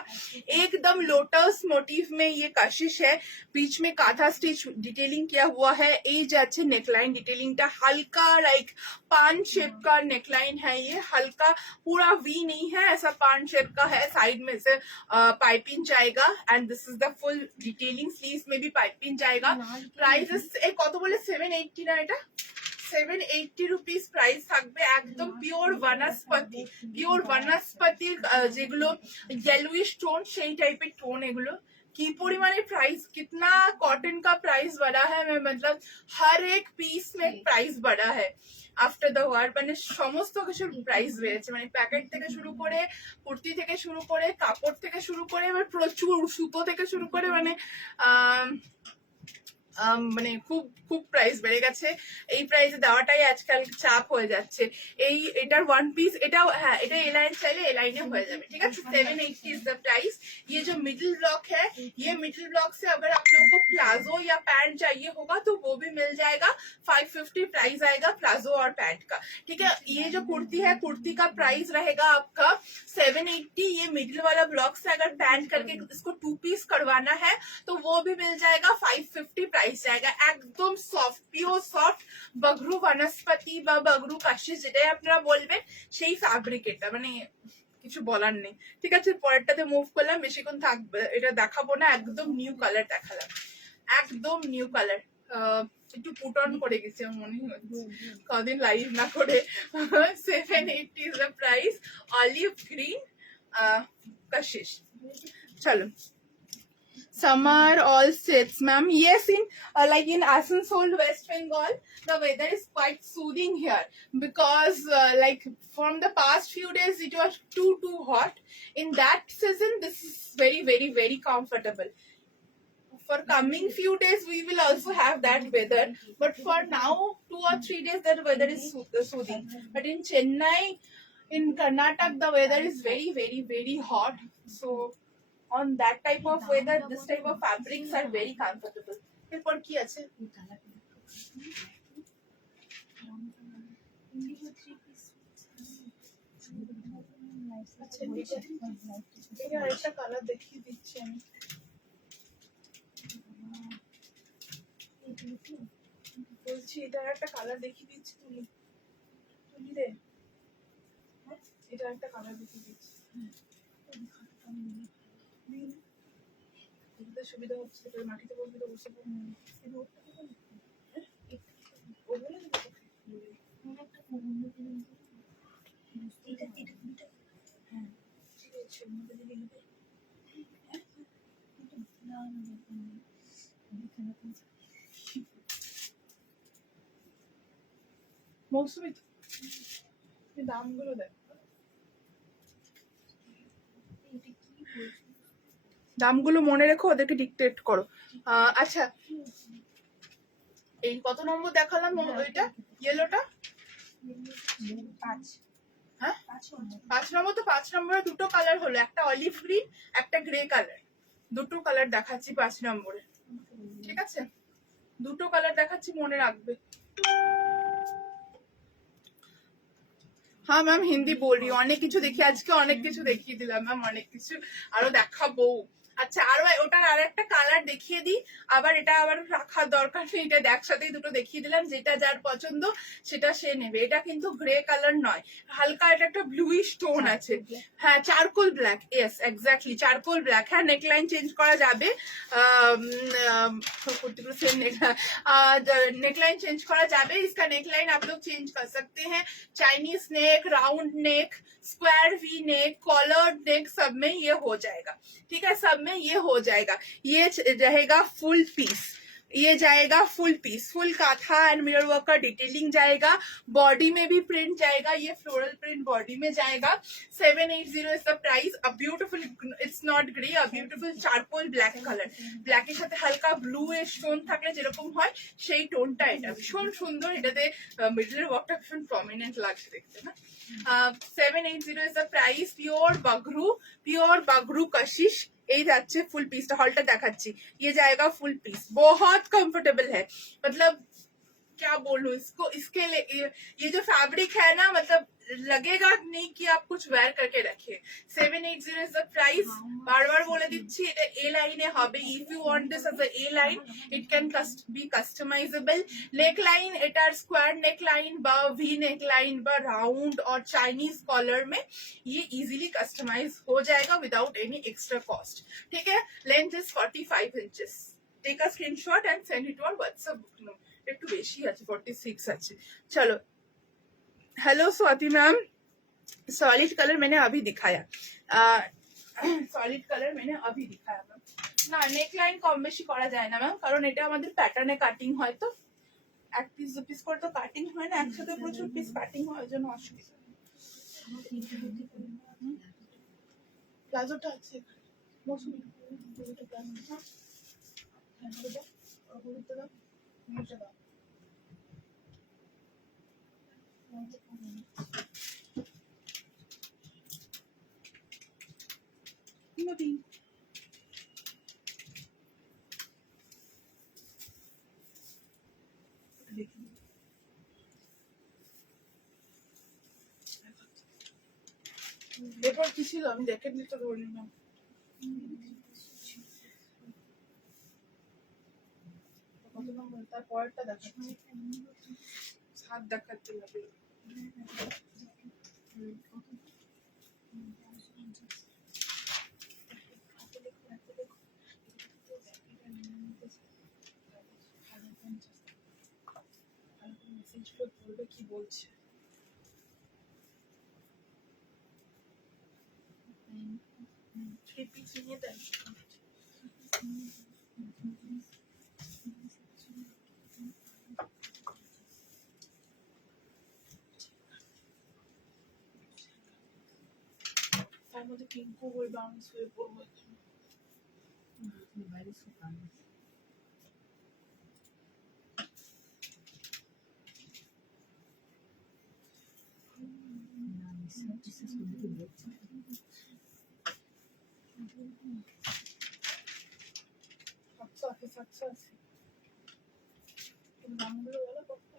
एकदम लोटस मोटिव में ये कशिश है, बीच में काथा स्टिच डिटेलिंग किया हुआ है, এই যাচ্ছে নেকলাইন ডিটেলিংটা हल्का लाइक पान शेप का नेकलाइन है, ये हल्का पूरा वी नहीं है, ऐसा पान शेप का है, साइड में से पाइपिंग जाएगा and this is the full detailing, sleeves में भी पाइपिंग जाएगा। प्राइस কত বলে 780 না, এটা 780 রুপিস প্রাইস থাকবে, একদম পিওর বনস্পতি যেগুলো येलोइश টোন, সেই টাইপের টোন এগুলো। কি পরিমাণে প্রাইস, कितना कॉटन का प्राइस बढ़ा है, मैं मतलब हर एक पीस में प्राइस बढ़ा है आफ्टर द ওয়ার, মানে সমস্ত কিছুর প্রাইস বেড়েছে, মানে প্যাকেট থেকে শুরু করে, কুর্তি থেকে শুরু করে, কাপড় থেকে শুরু করে, এবার প্রচুর সুতো থেকে শুরু করে, মানে মানে খুব খুব প্রাইস বেড়ে গেছে। এই প্রাইসে দেওয়াটাই আজকাল চাপ হয়ে যাচ্ছে। এই এটার ওয়ান পিস, এটাও হ্যাঁ এটা এ लाइन চাইলে এ लाइने হয়ে যাবে, ঠিক আছে। 780 इज द प्राइस। ये जो मिडिल ब्लॉक है, ये मिडिल ब्लॉक से अगर आप लोगों को प्लाजो या पैंट चाहिए होगा तो वो भी मिल जाएगा। 550 प्राइस आएगा प्लाजो और पैंट का, ठीक है। ये जो कुर्ती है, कुर्ती का प्राइस रहेगा आपका 780। ये मिडिल वाला ब्लॉक से अगर पैंट करके इसको 2 पीस करवाना है तो वो भी मिल जाएगा, 550 प्राइस जाएगा। एकदम सॉफ्ट, পিওর সফট বগরু বনস্পতি বা বগরু কাশিস যেটাই আপনারা বলবেন, সেই ফ্যাব্রিক এটা, মানে কিছু বলার নেই, ঠিক আছে। পরেরটাতে মুভ করলাম, বেশিক্ষণ থাকবে এটা দেখাবো না, একদম নিউ কালার দেখালাম, একদম নিউ কালার। একটু পুট অন করে গেছি আমার মনে হচ্ছে কদিন লাইভ না করে। 780 is the price, olive green Kashish. চলো summer all sets ma'am, yes, in like in Asansol West Bengal the weather is quite soothing here, because like from the past few days it was too hot. In that season this is very comfortable. For coming few days we will also have that weather, but for now 2 or 3 days that weather is soothing. But in Chennai, in Karnataka, the weather is very hot, so on that type of weather this type of fabrics are very comfortable. এরপর কি আছে, Indigo 3 piece আচ্ছা এটা আরেকটা colour দেখিয়ে দিচ্ছি আমি। বলছি এটা একটা কালার দেখিয়ে দিচ্ছি, তুলি তুলি রে, এটা একটা কালার দেখিয়ে দিচ্ছি। এটাতে সুবিধা হচ্ছে, এটা মাটিতে বসবি তো বসে পড়বো। ওগুলো হ্যাঁ ঠিক আছে, ওর মধ্যে দিলে হবে। মৌসুমি দামগুলো দেখ, দামগুলো মনে রেখো, ওদেরকে ডিকটেট করো। আচ্ছা এই কত নম্বর দেখালাম ওইটা, ইয়েলোটা? হ্যাঁ 5 নম্বর। তো 5 নম্বরে দুটো কালার হলো, একটা অলিভ গ্রিন একটা গ্রে কালার, দুটো কালার দেখাচ্ছি 5 নম্বরে। ঠিক আছে, দুটো কালার দেখাচ্ছি, মনে রাখবে। হ্যাঁ ম্যাম হিন্দি बोल रही हूँ, অনেক কিছু দেখি আজকে, অনেক কিছু দেখিয়ে দিলাম ম্যাম, অনেক কিছু আরো দেখাবো। আচ্ছা আর ওটার আর একটা কালার দেখিয়ে দিই, আবার এটা আবার রাখার দরকার নেই, এটা একসাথেই দুটো দেখিয়ে দিলাম, যেটা যার পছন্দ সেটা সে নেবে। এটা কিন্তু গ্রে কালার নয়, হালকা এটা একটা ব্লুইশ টোন আছে। হ্যাঁ charcoal black, yes exactly charcoal black. হ্যাঁ নেকলাইন চেঞ্জ করা যাবে, नेकलाइन चेंज करा जावे। इसका नेकलाइन आप लोग चेंज कर सकते हैं, Chinese neck, round neck, square V neck, collared neck, सब में ये हो जाएगा। ठीक है, सब में ये हो जाएगा। ये रहेगा फुल पीस, ये जाएगा full piece, full kantha and mirror work का डिटेलिंग जाएगा, बॉडी में भी प्रिंट जाएगा, ये फ्लोरल प्रिंट बॉडी में जाएगा। 780 is the price. A beautiful, it's not grey, a beautiful charcoal black colour, ব্ল্যাকের সাথে হালকা ব্লু এর স্টোন থাকলে যেরকম হয় সেই টোনটা, এটা ভীষণ সুন্দর। এটাতে মিডলের ওয়ার্কটা ভীষণ প্রমিনেন্ট লাগছে দেখতে না। 780 is the price. Pure Bagru कशिश। এই যাচ্ছে ফুল পিসটা, হলটা দেখাচ্ছি, ये जाएगा फुल पीस, बहुत कंफर्टेबल है, मतलब क्या बोलूं इसको, इसके लिए ये जो फैब्रिक है ना, मतलब लगेगा नहीं कि आप कुछ वेयर करके रखे। 780 इज द प्राइस। बार बार बोले দিচ্ছি এটা এ লাইনে হবে। If you want this as a line it can be customizable. Neck line এটার স্কোয়ার নেক लाइन বা ভি नेक लाइन বা राउंड और चाइनीज कॉलर में ये इजीली कस्टमाइज हो जाएगा विदाउट एनी एक्स्ट्रा कॉस्ट। ठीक है, length is 45 inches. Take a screenshot and send it to our WhatsApp book no, একটু বেশি আছে 46 আছে। चलो hello Swati ma'am, solid colour मैंने अभी दिखाया, সলিড কালার मैंने अभी दिखाया मैम। না নেক লাইন কম বেশি করা যায় না ম্যাম, কারণ এটা আমাদের প্যাটার্নে কাটিং হয়, তো এক পিস দু পিস করে তো কাটিং হয় না, একসাথে প্রচুর পিস কাটিং হয়, ওই জন্য অসুবিধা। প্লাজোটা আছে মৌসুমি, প্লাজোটা প্লাজো হলুদটা দাও, নীলটা দাও। নদী এরপর কি ছিল আমি দেখে নিতে বলি না, কত নম্বর তার পরেরটা দেখাচ্ছি, সাত দেখাতে হবে। মেসেজগুলো পড়বে কি বলছে। থ্রি পিস নিয়ে দেন, তার মধ্যে পিঙ্কু ওই বাউন্স হয়ে পড়বো এখানে। সাতশো আছে, দামগুলো বলো কত?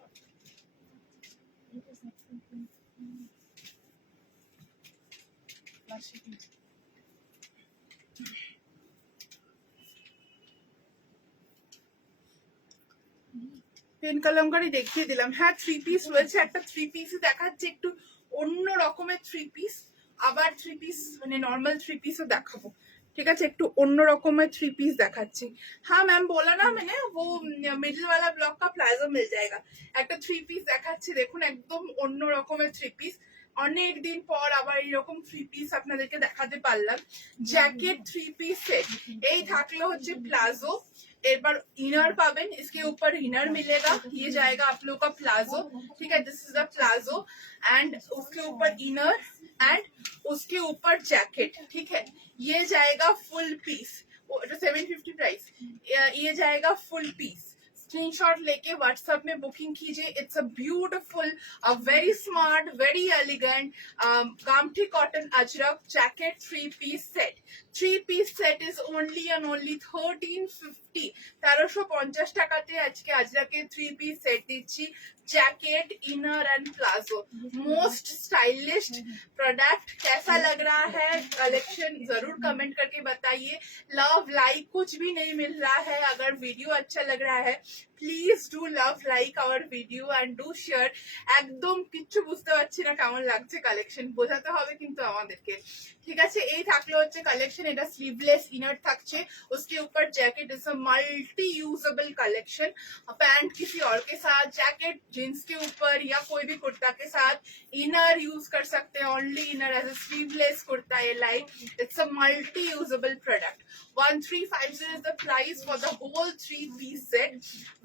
এটা সাবস্ক্রাইব পেন কলমকারি দেখিয়ে দিলাম। হ্যাঁ, থ্রি পিস রয়েছে, একটা থ্রি পিস দেখাচ্ছে একটু অন্য রকমের থ্রি পিস, আবার থ্রি পিস মানে নর্মাল থ্রি পিসও দেখাবো। ठीक है, একটু অন্য রকমের থ্রি পিস দেখাচ্ছি। हाँ मैम बोला ना मैंने, वो मिडिल वाला ब्लॉक का प्लाजो मिल जाएगा। একটা থ্রি পিস দেখাচ্ছি, দেখুন একদম অন্য রকমের থ্রি পিস। অনেক দিন পর আবার এরকম থ্রি পিস আপনাদেরকে দেখাতে পারলাম। জ্যাকেট थ्री पीस सेट, এই থাকলো হচ্ছে প্লাজো, এবার इनर पाबेन, इसके ऊपर इनर मिलेगा, ये जाएगा आप लोग का प्लाजो। ठीक है, this is the palazzo and उसके ऊपर इनर एंड उसके ऊपर जैकेट। ठीक है, ये जाएगा फुल पीस, 750 प्राइस, ये जाएगा फुल पीस। स्क्रीनशॉट लेके व्हाट्सएप में बुकिंग कीजिए। It's a beautiful, a very smart, very elegant gamthi cotton ajrak jacket three piece set. Three piece set is only and only 1350, 1350 টাকাতে আজকে আজরাকে থ্রি পিস সেট দিচ্ছি, jacket inner and palazzo. Most stylish product, कैसा लग रहा है collection जरूर comment करके बताइए। लव लाइक कुछ भी नहीं मिल रहा है, अगर वीडियो अच्छा लग रहा है please do love like our video and do share. একদম কিচ্ছু বুঝতে পারছি না কেমন লাগছে কালেকশন, বোঝাতে হবে কিন্তু আমাদেরকে। ঠিক আছে, এই থাকলো হচ্ছে কালেকশন, এটা স্লিভলেস इनर থাকছে, उसके ऊपर jacket, is a multi usable collection. Pant किसी और के साथ, जैकेट जींस के ऊपर या कोई भी कुर्ता के साथ इनर यूज कर सकते हैं, only inner as a sleeveless kurta ये like. It's a multi usable product. 1350 is the price for the whole three piece set.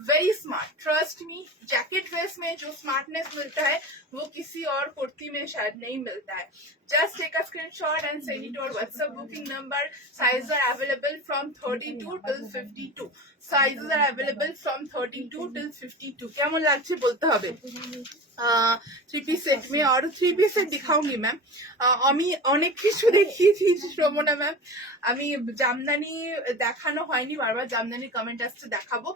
Very smart, trust me, jacket dress में जो स्मार्टनेस मिलता है वो किसी और कुर्ती में शायद नहीं मिलता है। Just take a screenshot and send it to our WhatsApp booking number. Sizes are available from 32 till 52. Sizes are available from 32 till 52. কেমন লাগছে বলতে হবে। থ্রি পিস সেট में और थ्री पीस सेट दिखाऊंगी मैम। আমি অনেক কিছু দেখিয়েছি শ্রমনা ম্যাম, আমি জামদানি দেখানো হয়নি, বারবার জামদানি কমেন্ট আসছে, দেখাবো।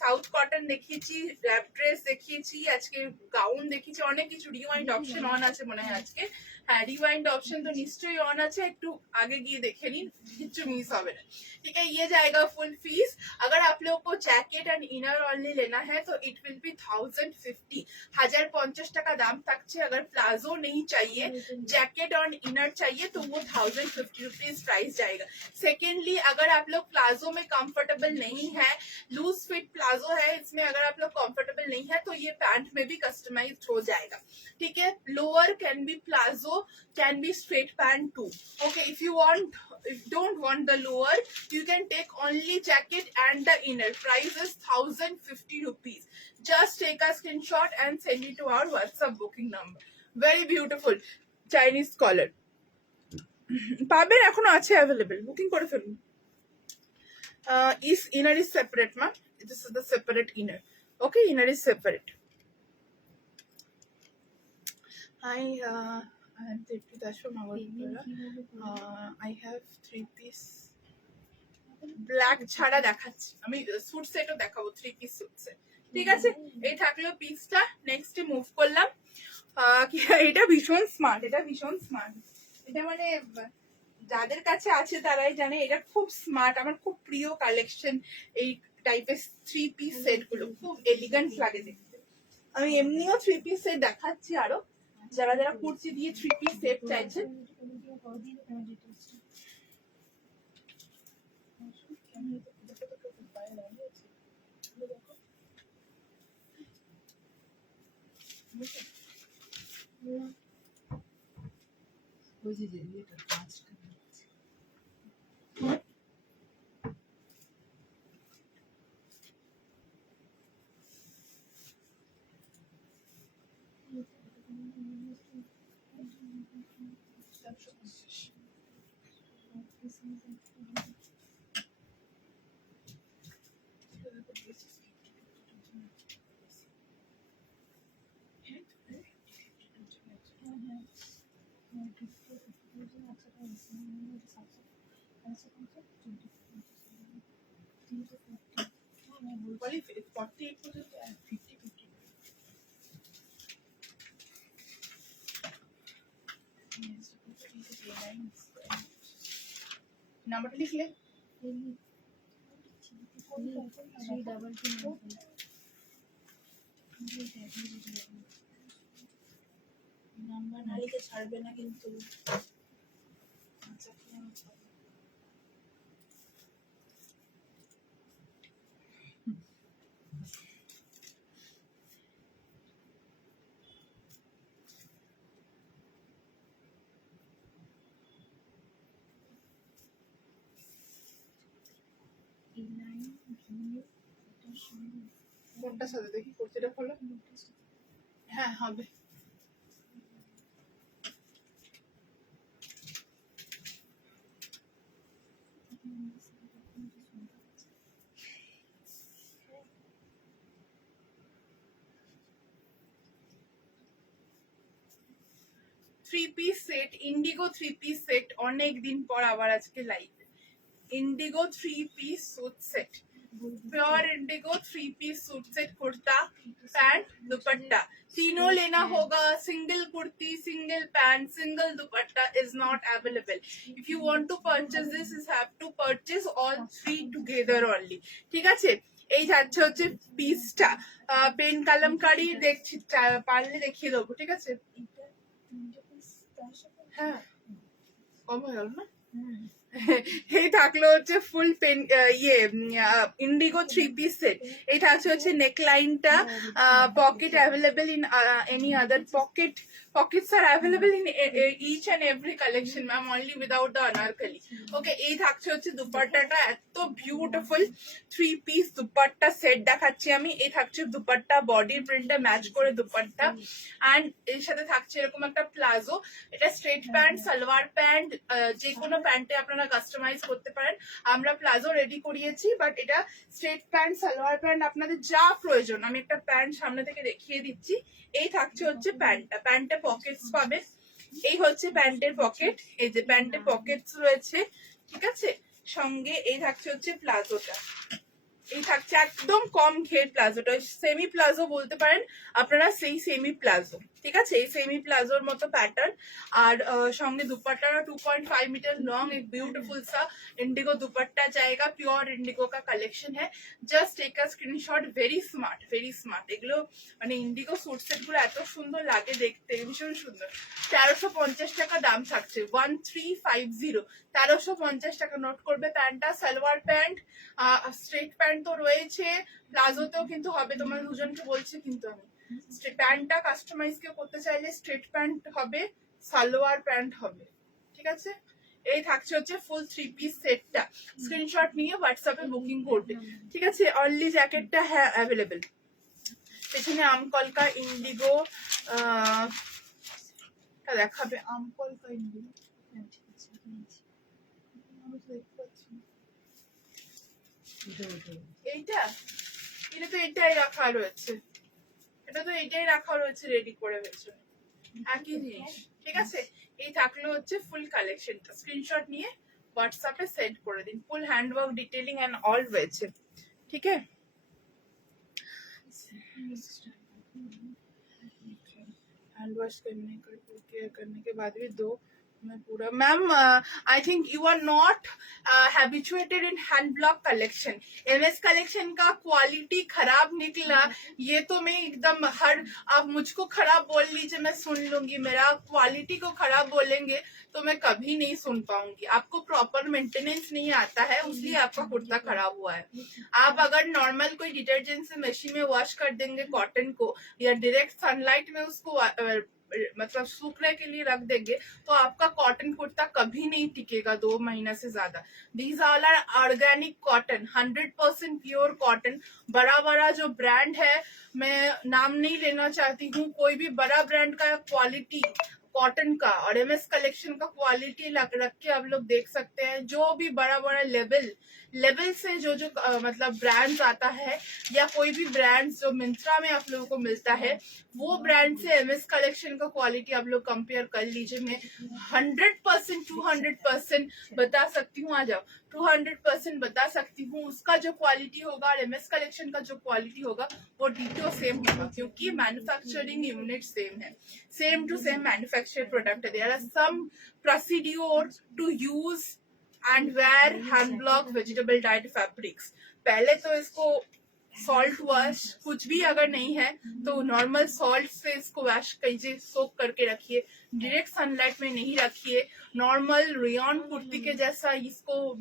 সাউথ কটন দেখিয়েছি, র্যাপ ড্রেস দেখিয়েছি, আজকে গাউন দেখিয়েছি, অনেক কিছু। রিওয়াইন্ড অপশন অন আছে মনে হয় আজকে, हाँ रिवाइंड ऑप्शन तो निश्चय ऑन আছে, একটু आगे गए देखे नहीं, किच्छु मिस হবে না। ठीक है, ये जाएगा फुल फीस। अगर आप लोग को जैकेट एंड इनर ओनली लेना है तो इट विल बी 1050, 1050 টাকা দাম থাকছে। अगर प्लाजो नहीं चाहिए, जैकेट और इनर चाहिए तो वो 1050 रुपीज प्राइस जाएगा। सेकेंडली, अगर आप लोग प्लाजो में कंफर्टेबल नहीं है, लूज फिट प्लाजो है, इसमें अगर आप लोग कंफर्टेबल नहीं है तो ये पैंट में भी कस्टमाइज हो जाएगा। ठीक है, lower can be palazzo, can be straight pant too. Okay, if you don't want the lower, you can take only jacket and the inner. Price is 1050 rupees. Just take a screenshot and send it to our WhatsApp booking number. Very beautiful Chinese collar পাবেন, এখনো আছে available, booking করে ফেলুন। is inner is separate ma'am, this is the separate inner. Okay, inner is separate. I am Deepika from Agartala. I have three piece black ছাড়া দেখাচ্ছি, আমি sweet সেটও দেখাবো, three piece suit set. ঠিক আছে, এই থাকলো পিসটা। নেক্সটে মুভ করলাম। এটা ভীষণ স্মার্ট, এটা ভীষণ স্মার্ট, এটা মানে যাদের কাছে আছে তারাই জানে এটা খুব স্মার্ট, আমার খুব প্রিয় কালেকশন এই টাইপের থ্রি পিস সেট গুলো, খুব এলিগেন্ট লাগে দেখতে। আমি এমনিও থ্রি পিস সেট দেখাচ্ছি আরো, যারা যারা কুর্তি দিয়ে থ্রি পিস সেট চাইছেন। নাম্বারটা লিখলে 322 নাম্বার না লিখে ছাড়বে না কিন্তু। আচ্ছা, 9 কোনটা সাথে দেখি কুর্তিটা খোলো। হ্যাঁ হবে। Three piece set, indigo three piece set, অনেক দিন পর আবার আজকে live. Indigo three piece suit set, pure indigo three piece suit set, kurta pant dupatta तीनों लेना होगा। Single kurti, single pant, single dupatta is not available. If you want to purchase this, you have to purchase all three together only. ঠিক আছে, এই যাচ্ছে হচ্ছে পিসটা। Pen kalamkari দেখছি, পারলে দেখিয়ে দেবো। ঠিক আছে, হ্যাঁ কম হয়ে গেল না। এই থাকলো হচ্ছে ফুল পেন ইয়ে ইন্ডিগো থ্রি পিস সেট। এই থাকছে হচ্ছে নেক লাইনটা, pocket available in any other pocket, pockets are available in each and every collection ma'am, only without the anarkali. Okay, এই থাকছে হচ্ছে দুপাট্টাটা, এত beautiful three piece dupatta set দেখাচ্ছি আমি। এই থাকছে দুপাট্টা, বডি প্রিন্টটা ম্যাচ করে দুপাট্টা, এন্ড এর সাথে থাকছে এরকম একটা প্লাজো। এটা স্ট্রেট প্যান্ট, সালোয়ার প্যান্ট, যে কোনো প্যান্টে আপনারা কাস্টমাইজ করতে পারেন। আমরা প্লাজো রেডি করিয়েছি, বাট এটা স্ট্রেট প্যান্ট, সালোয়ার প্যান্ট, আপনাদের যা প্রয়োজন। আমি একটা প্যান্ট সামনে থেকে দেখিয়ে দিচ্ছি। এই থাকছে হচ্ছে প্যান্টটা, প্যান্টে পকেটস পাবে। এই হচ্ছে প্যান্টের পকেট, এই যে প্যান্টে পকেটস রয়েছে। ঠিক আছে, সঙ্গে এই থাকছে হচ্ছে প্লাজোটা। এই থাকছে একদম কম ঘের প্লাজোটা, সেমি প্লাজো বলতে পারেন আপনারা, সেই সেমি প্লাজো। ঠিক আছে, এই সেমি প্লাজোর মতো প্যাটার্ন। আর সঙ্গে दुपट्टा 2.5 मीटर लॉन्ग, एक ब्यूटीफुल सा इंडिगो दुपट्टा जाएगा। प्योर इंडिगो का कलेक्शन है। Just take a screenshot. Very smart, very smart. এগুলো মানে ইন্ডিগো স্যুট সেট গুলো এত সুন্দর লাগে দেখতে, ভীষণ সুন্দর। 1350 টাকা দাম থাকছে, 1350, 1350 টাকা। নোট করবে প্যান্টটা। সালোয়ার প্যান্ট, স্ট্রেট প্যান্ট তো রয়েছে, প্লাজোতেও কিন্তু হবে। তোমার দুজনকে বলছি কিন্তু আমি, প্যান্টটা কাস্টমাইজ কেউ করতে চাইলে স্ট্রেট প্যান্ট হবে, সালোয়ার প্যান্ট হবে। ঠিক আছে, এই থাকছে হচ্ছে ফুল থ্রি পিস সেটটা। স্ক্রিনশট নিয়ে হোয়াটসঅ্যাপে বুকিং করবে। ঠিক আছে, অনলি জ্যাকেটটা হ্যাঁ অ্যাভেলেবেল। পেছনে আমকলকা ইন্ডিগো দেখাবে, আমকলকা ইন্ডিগো। এইটা, এটা তো এটাই রাখা রয়েছে, এটা তো এটাই রাখা রয়েছে রেডি করে পেছনে, একই জিনিস। ঠিক আছে, এই থাকলো হচ্ছে ফুল কালেকশনটা। স্ক্রিনশট নিয়ে হোয়াটসঅ্যাপে সেন্ড করে দিন। ফুল হ্যান্ডওয়ার্ক, ডিটেলিং এন্ড অল রয়েছে। ঠিক আছে, हैंड वॉश करने का केयर करने के बाद भी दो मैं पूरा। Ma'am I think you are not habituated in hand block collection. MS collection का क्वालिटी खराब निकला, ये तो मैं एकदम आप मुझको खराब बोल लीजिए, मैं सुन लूंगी। मेरा क्वालिटी को खराब बोलेंगे तो मैं कभी नहीं सुन पाऊंगी। आपको प्रॉपर मेंटेनेंस नहीं आता है, इसलिए आपका कुर्ता खराब हुआ है। आप अगर नॉर्मल कोई डिटर्जेंट से मशीन में वॉश कर देंगे कॉटन को, या डायरेक्ट सनलाइट में उसको मतलब सूखने के लिए रख देंगे, तो आपका कॉटन कुर्ता कभी नहीं टिकेगा 2 महीना से ज्यादा। These all are organic cotton, 100% pure cotton. बड़ा बड़ा जो ब्रांड है, मैं नाम नहीं लेना चाहती हूँ, कोई भी बड़ा ब्रांड का क्वालिटी कॉटन का और एमएस कलेक्शन का क्वालिटी रख के आप लोग देख सकते हैं। जो भी बड़ा बड़ा लेवल से जो मतलब ब्रांड्स आता है, या कोई भी ब्रांड्स जो मिंत्रा में आप लोगों को मिलता है, वो ब्रांड से एमएस कलेक्शन का क्वालिटी आप लोग कंपेयर कर लीजिए। मैं 100% 200% बता सकती हूँ, आ जाओ, 200% बता सकती हूँ उसका जो क्वालिटी होगा और एमएस कलेक्शन का जो क्वालिटी होगा वो डिटो सेम होगा, क्योंकि मैन्युफैक्चरिंग यूनिट सेम है, same to same manufacturing manufactured product है. There are some procedure to use and wear hand block vegetable dyed fabrics. पहले तो इसको सॉल्ट वॉश कुछ भी अगर नहीं है तो नॉर्मल सॉल्ट से इसको वॉश कीजिए, सोक करके रखिए, डायरेक्ट सनलाइट में नहीं रखिए, नॉर्मल रेयन कुर्ती के जैसा इसको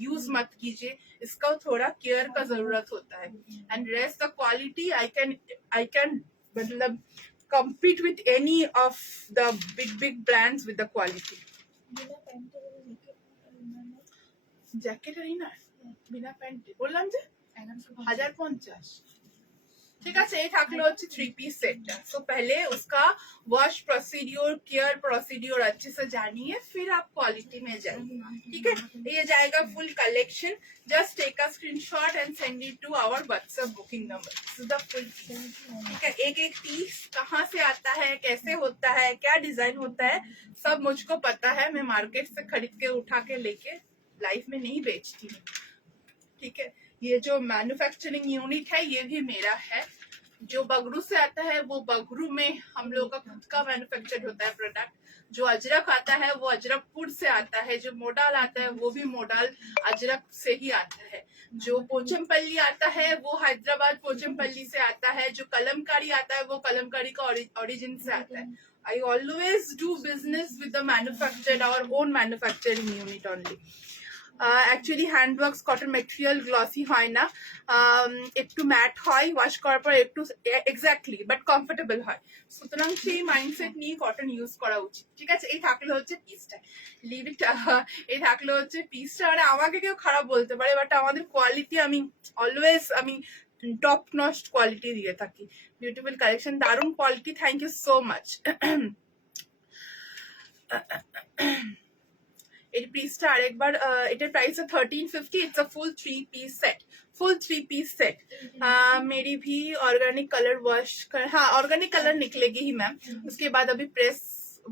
यूज मत कीजिए, इसका थोड़ा केयर का जरूरत होता है. And rest the quality I can मतलब compete with any of the big brands with the quality. Jacket এই না বিনা প্যান্টে বললাম যে 1050. ठीक है, ये থাকলো হচ্ছে 3 piece सेट. सो पहले उसका वॉश प्रोसीड्योर, केयर प्रोसीड्योर अच्छे से जानिए, फिर आप क्वालिटी में जाइए. ठीक है, ये जाएगा full collection. Just take a screenshot and send it to our WhatsApp booking number. This is the full. ठीक है, एक एक पीस कहाँ से आता है, कैसे होता है, क्या डिजाइन होता है, सब मुझको पता है. मैं मार्केट से खरीद के उठा के लेके लाइफ में नहीं बेचती हूँ. ठीक है, ये जो मैन्युफैक्चरिंग यूनिट है ये भी मेरा है. जो बगरू से आता है वो बगरू में हम लोग का खुद का मैन्युफैक्चर होता है प्रोडक्ट. जो अजरक आता है वो अजरकपुर से आता है. जो मोडाल आता है वो भी मोडाल अजरक से ही आता है. जो पोचमपल्ली आता है वो हैदराबाद पोचमपल्ली से आता है. जो कलमकारी आता है वो कलमकारी का ओरिजिन से आता है. I always do business with the manufactured, our own manufacturing unit only. Actually handworks cotton material glossy হয় না, একটু ম্যাট হয়, ওয়াশ করার পর একটু এক্স্যাক্টলি বাট কমফোর্টেবল হয়. সুতরাং সেই মাইন্ডসেট নিয়ে কটন ইউজ করা উচিত. ঠিক আছে, এই থাকলো হচ্ছে পিসটা. Leave it. এই থাকলো হচ্ছে পিসটা. মানে আমাকে কেউ খারাপ বলতে পারে, বাট আমাদের কোয়ালিটি আমি অলওয়েজ টপ নস্ট কোয়ালিটি দিয়ে থাকি. বিউটিফুল কালেকশন, দারুণ quality. Thank you so much. এই পিসটা আরেকবার, এটার প্রাইস है 1350. It's a full 3 piece set. Full 3 piece set. मेरी भी ऑर्गेनिक कलर वॉश कर, हाँ ऑर्गेनिक कलर निकलेगी ही मैम. उसके बाद अभी प्रेस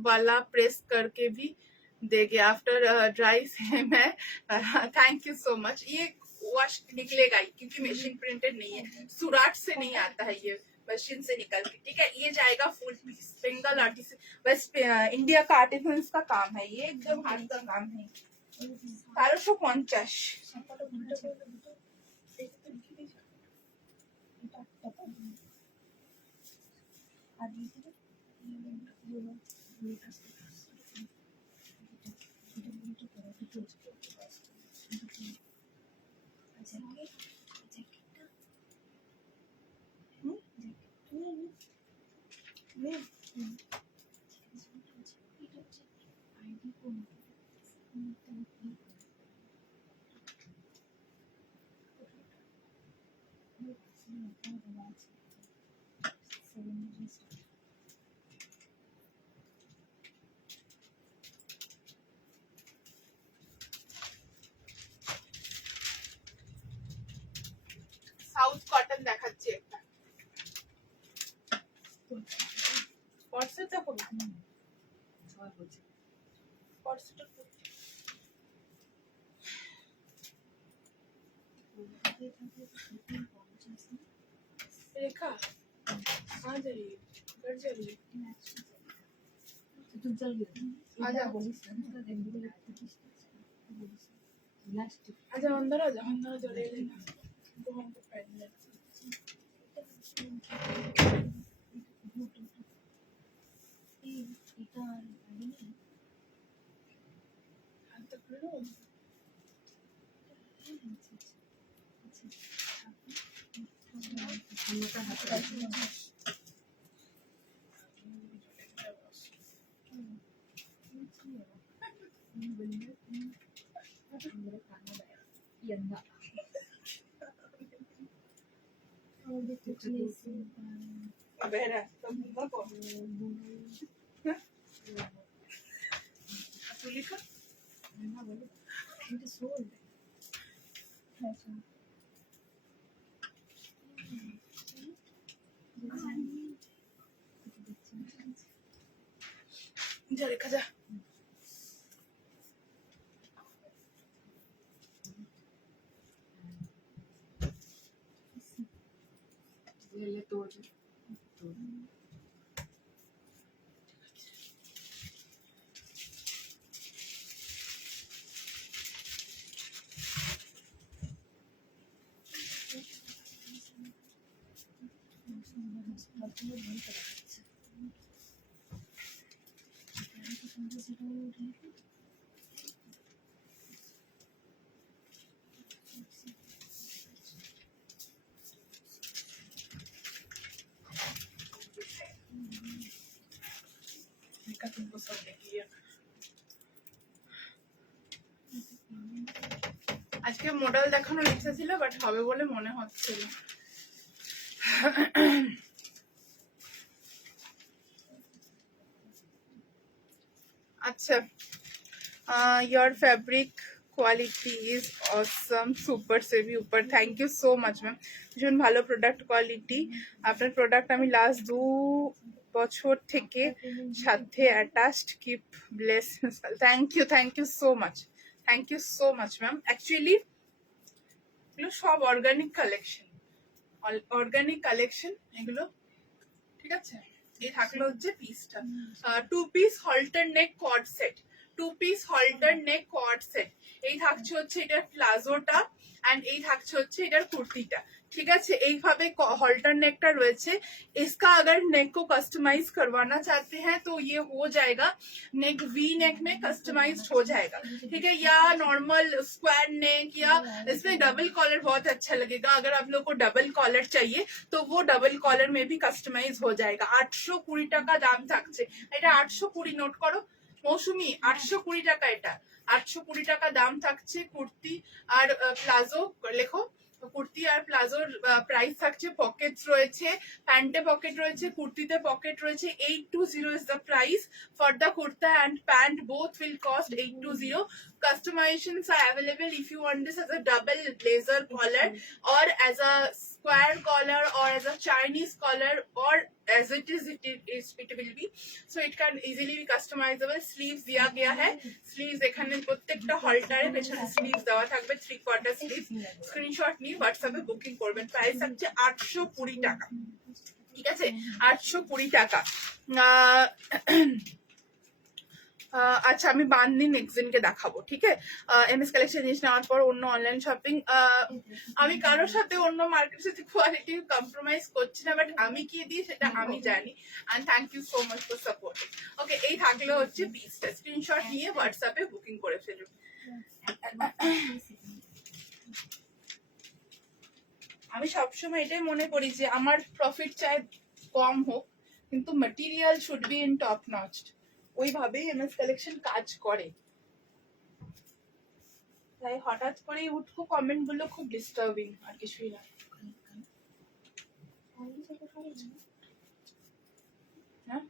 वाला प्रेस करके भी देगी आफ्टर ड्राई से मैं. Thank you so much. ये वॉश निकलेगा ही क्योंकि मशीन प्रिंटेड नहीं है, सुराट से नहीं आता है, ये मशीन से निकल के. ठीक है, ये जाएगा full piece. Bengal artist, west India का आर्टिसंस का काम है, ये एकदम हाथ का काम है. 1350. সাউথ কটন দেখাচ্ছি একটা. পর্সে দেখো না, পর্সেটা रेखा आ जाइए, घर जाइए. आजा आजा अंदर आजा ले लेना तो हमको पहन ले. हाथ तक लो. Vera, estamos con Azulika. जा रेखा जा. আজকে মডেল দেখানোর ইচ্ছা ছিল বাট হবে বলে মনে হচ্ছিল। আচ্ছা, your fabric quality is awesome, super সেভি উপর, thank you so much ma'am. ভীষণ ভালো প্রোডাক্ট কোয়ালিটি। আপনার প্রোডাক্ট আমি লাস্ট 2 বছর থেকে সাথে attached, keep bless. Thank you so much, thank you so much ma'am. Actually এগুলো সব অর্গানিক কালেকশন এগুলো, ঠিক আছে। এই থাকলো হচ্ছে পিসটা, 2 পিস হল্টার নেক কর্ড সেট, 2 পিস হল্টার নেক কর্ড সেট। এই থাকছে হচ্ছে এটার প্লাজোটা এন্ড এই থাকছে হচ্ছে এটার কুর্তিটা, ঠিক আছে। এইভাবে हॉल्टर नेक का রয়েছে। इसका अगर नेक को कस्टमाइज करवाना चाहते हैं तो ये हो जाएगा, नेक वी नेक में कस्टमाइज्ड हो जाएगा, ठीक है, या नॉर्मल स्क्वायर नेक, या इसमें डबल कॉलर बहुत अच्छा लगेगा। अगर आप लोग को डबल कॉलर चाहिए तो वो डबल कॉलर में भी कस्टमाइज हो जाएगा। 820 টাকা দাম থাকছে এটা। 820 নোট করো মৌসুমি, 820 টাকা এটা, 820 টাকা দাম থাকছে। কুর্তি আর প্লাজো লেখো, কুর্তি আর প্লাজোর প্রাইস থাকছে। পকেট রয়েছে, প্যান্টে পকেট রয়েছে, কুর্তিতে পকেট রয়েছে। 820 is the price for the kurta and pant, both will cost 820. Customizations are available if you want this as a double blazer collar or as a square collar or as a Chinese collar or as it will be, so it can easily be customizable. Sleeves दिया गया है, sleeves এখানে প্রত্যেকটা হলটারে পেছনে sleeves দেওয়া থাকবে, 3/4 sleeves। Screenshot নিয়ে হোয়াটসঅ্যাপে বুকিং করবেন। প্রাইস হচ্ছে 820 টাকা, ঠিক আছে, 820 টাকা। আচ্ছা, আমি বান্দি নেক্সট দিনকে দেখাবো, ঠিক আছে। এমএস কালেকশন জিনিস নেওয়ার পর অন্য অনলাইন শপিং, আমি কারোর সাথে অন্য মার্কেটের সাথে কোয়ালিটি কম্প্রোমাইজ করছি না, বাট আমি কি দিই সেটা আমি জানি। And thank you so much for supporting. Okay, এই থাকলে হচ্ছে পিসটা, স্ক্রিনশট নিয়ে হোয়াটসঅ্যাপে বুকিং করে ফেলুন। আমি সবসময় এটাই মনে করি যে আমার প্রফিট চাই কম হোক, কিন্তু material should be in top notch. ওইভাবেই এমএস কালেকশন কাজ করে। তাই হঠাৎ করেই উঠবো কমেন্ট গুলো খুব ডিস্টার্বিং, আর কিছুই না। হ্যাঁ,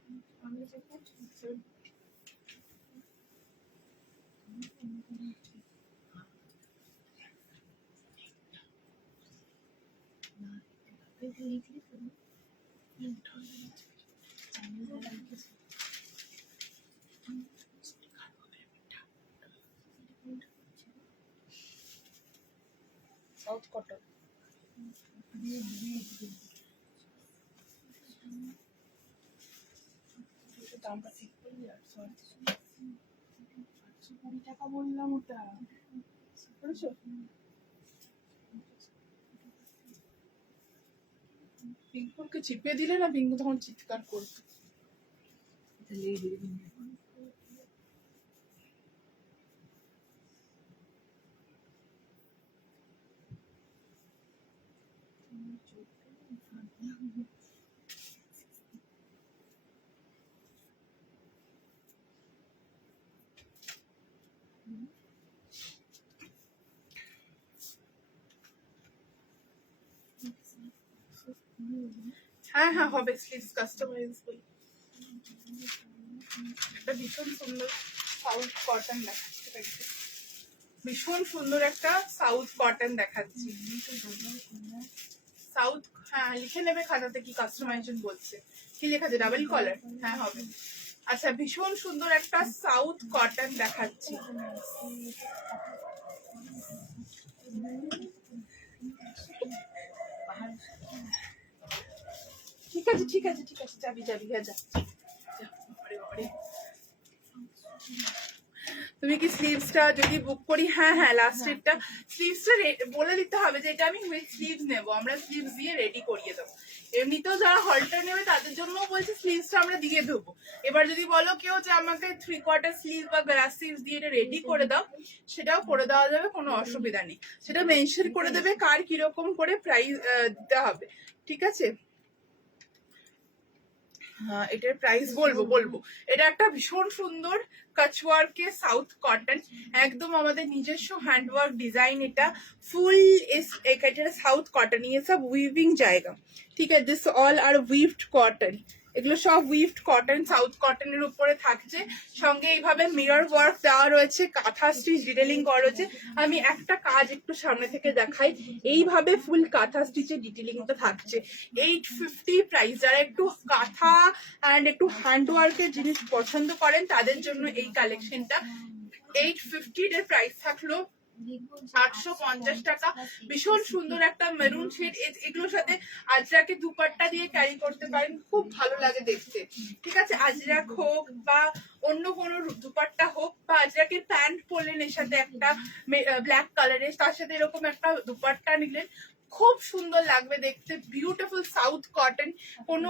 সাউথ কটন দামটা ঠিক করলি। 820 টাকা বললাম ওটা, বুঝেছো? পিঙ্কুকে চিপে দিলে না, পিঙ্কু তখন চিৎকার করবে। হ্যাঁ হ্যাঁ হবে, স্লিভস কাস্টমাইজেবল। এটা ভীষণ সুন্দর সাউথ কটন দেখাচ্ছে, ভীষণ সুন্দর একটা সাউথ কটন দেখাচ্ছি। সাউথ, হ্যাঁ লিখে নেবে খাতাতে কি কাস্টমাইজেশন বলছে, কি লেখা আছে, ডাবল কলার। হ্যাঁ হবে। আচ্ছা, ভীষণ সুন্দর একটা সাউথ কটন দেখাচ্ছি। ঠিক আছে ঠিক আছে ঠিক আছে, যাবি যাবি, হ্যাঁ যা। তুমি কি স্লিভসটা যদি বুক করি? হ্যাঁ হ্যাঁ, লাস্ট ডেটটা স্লিভসটা বলে দিতে হবে যে এটা আমি উইথ স্লিভস নেবো, আমরা স্লিভস দিয়ে রেডি করিয়ে দেবো। এমনিতেও যারা হলটার নেবে তাদের জন্য বলছি স্লিভসটা আমরা দিয়ে দেবো। এবার যদি বলো কেউ যে আমাকে 3/4 স্লিভ বা গ্লাস স্লিভস দিয়ে এটা রেডি করে দাও, সেটাও করে দেওয়া যাবে, কোনো অসুবিধা নেই। সেটা মেনশন করে দেবে কার কিরকম করে প্রাইস দিতে হবে, ঠিক আছে। এটার প্রাইস বলবো এটা একটা ভীষণ সুন্দর কাচওয়ার্কের সাউথ কটন, একদম আমাদের নিজস্ব হ্যান্ডওয়ার্ক ডিজাইন। এটা ফুল এটা সাউথ কটন, ये सब वीविंग जाएगा, ঠিক আছে। দিস অল আর উইভড কটন, এগুলো সব উইভড কটন, সাউথ কটনের উপরে থাকছে। সঙ্গে এইভাবে মিরর ওয়ার্ক দেওয়া রয়েছে, কাঁথা স্টিচ ডিটেলিং করা রয়েছে। আমি একটা কাজ একটু সামনে থেকে দেখাই, এইভাবে ফুল কাঁথা স্টিচের ডিটেলিংটা থাকছে। 850 প্রাইস। যারা একটু কাঁথা অ্যান্ড একটু হ্যান্ড ওয়ার্কের জিনিস পছন্দ করেন তাদের জন্য এই কালেকশনটা। 850 এর প্রাইস থাকলো 850 টাকা। ভীষণ সুন্দর একটা মেরুন শেড, এগুলোর সাথে আজরাকে দুপাট্টা দিয়ে ক্যারি করতে পারেন, খুব ভালো লাগে দেখতে, ঠিক আছে। আজরাক হোক বা অন্য কোনো দুপাট্টা হোক, বা আজরাকের প্যান্ট পরলেন এর সাথে একটা ব্ল্যাক কালারের, তার সাথে এরকম একটা দুপাট্টা নিলেন, খুব সুন্দর লাগবে দেখতে। Beautiful south cotton. কোনো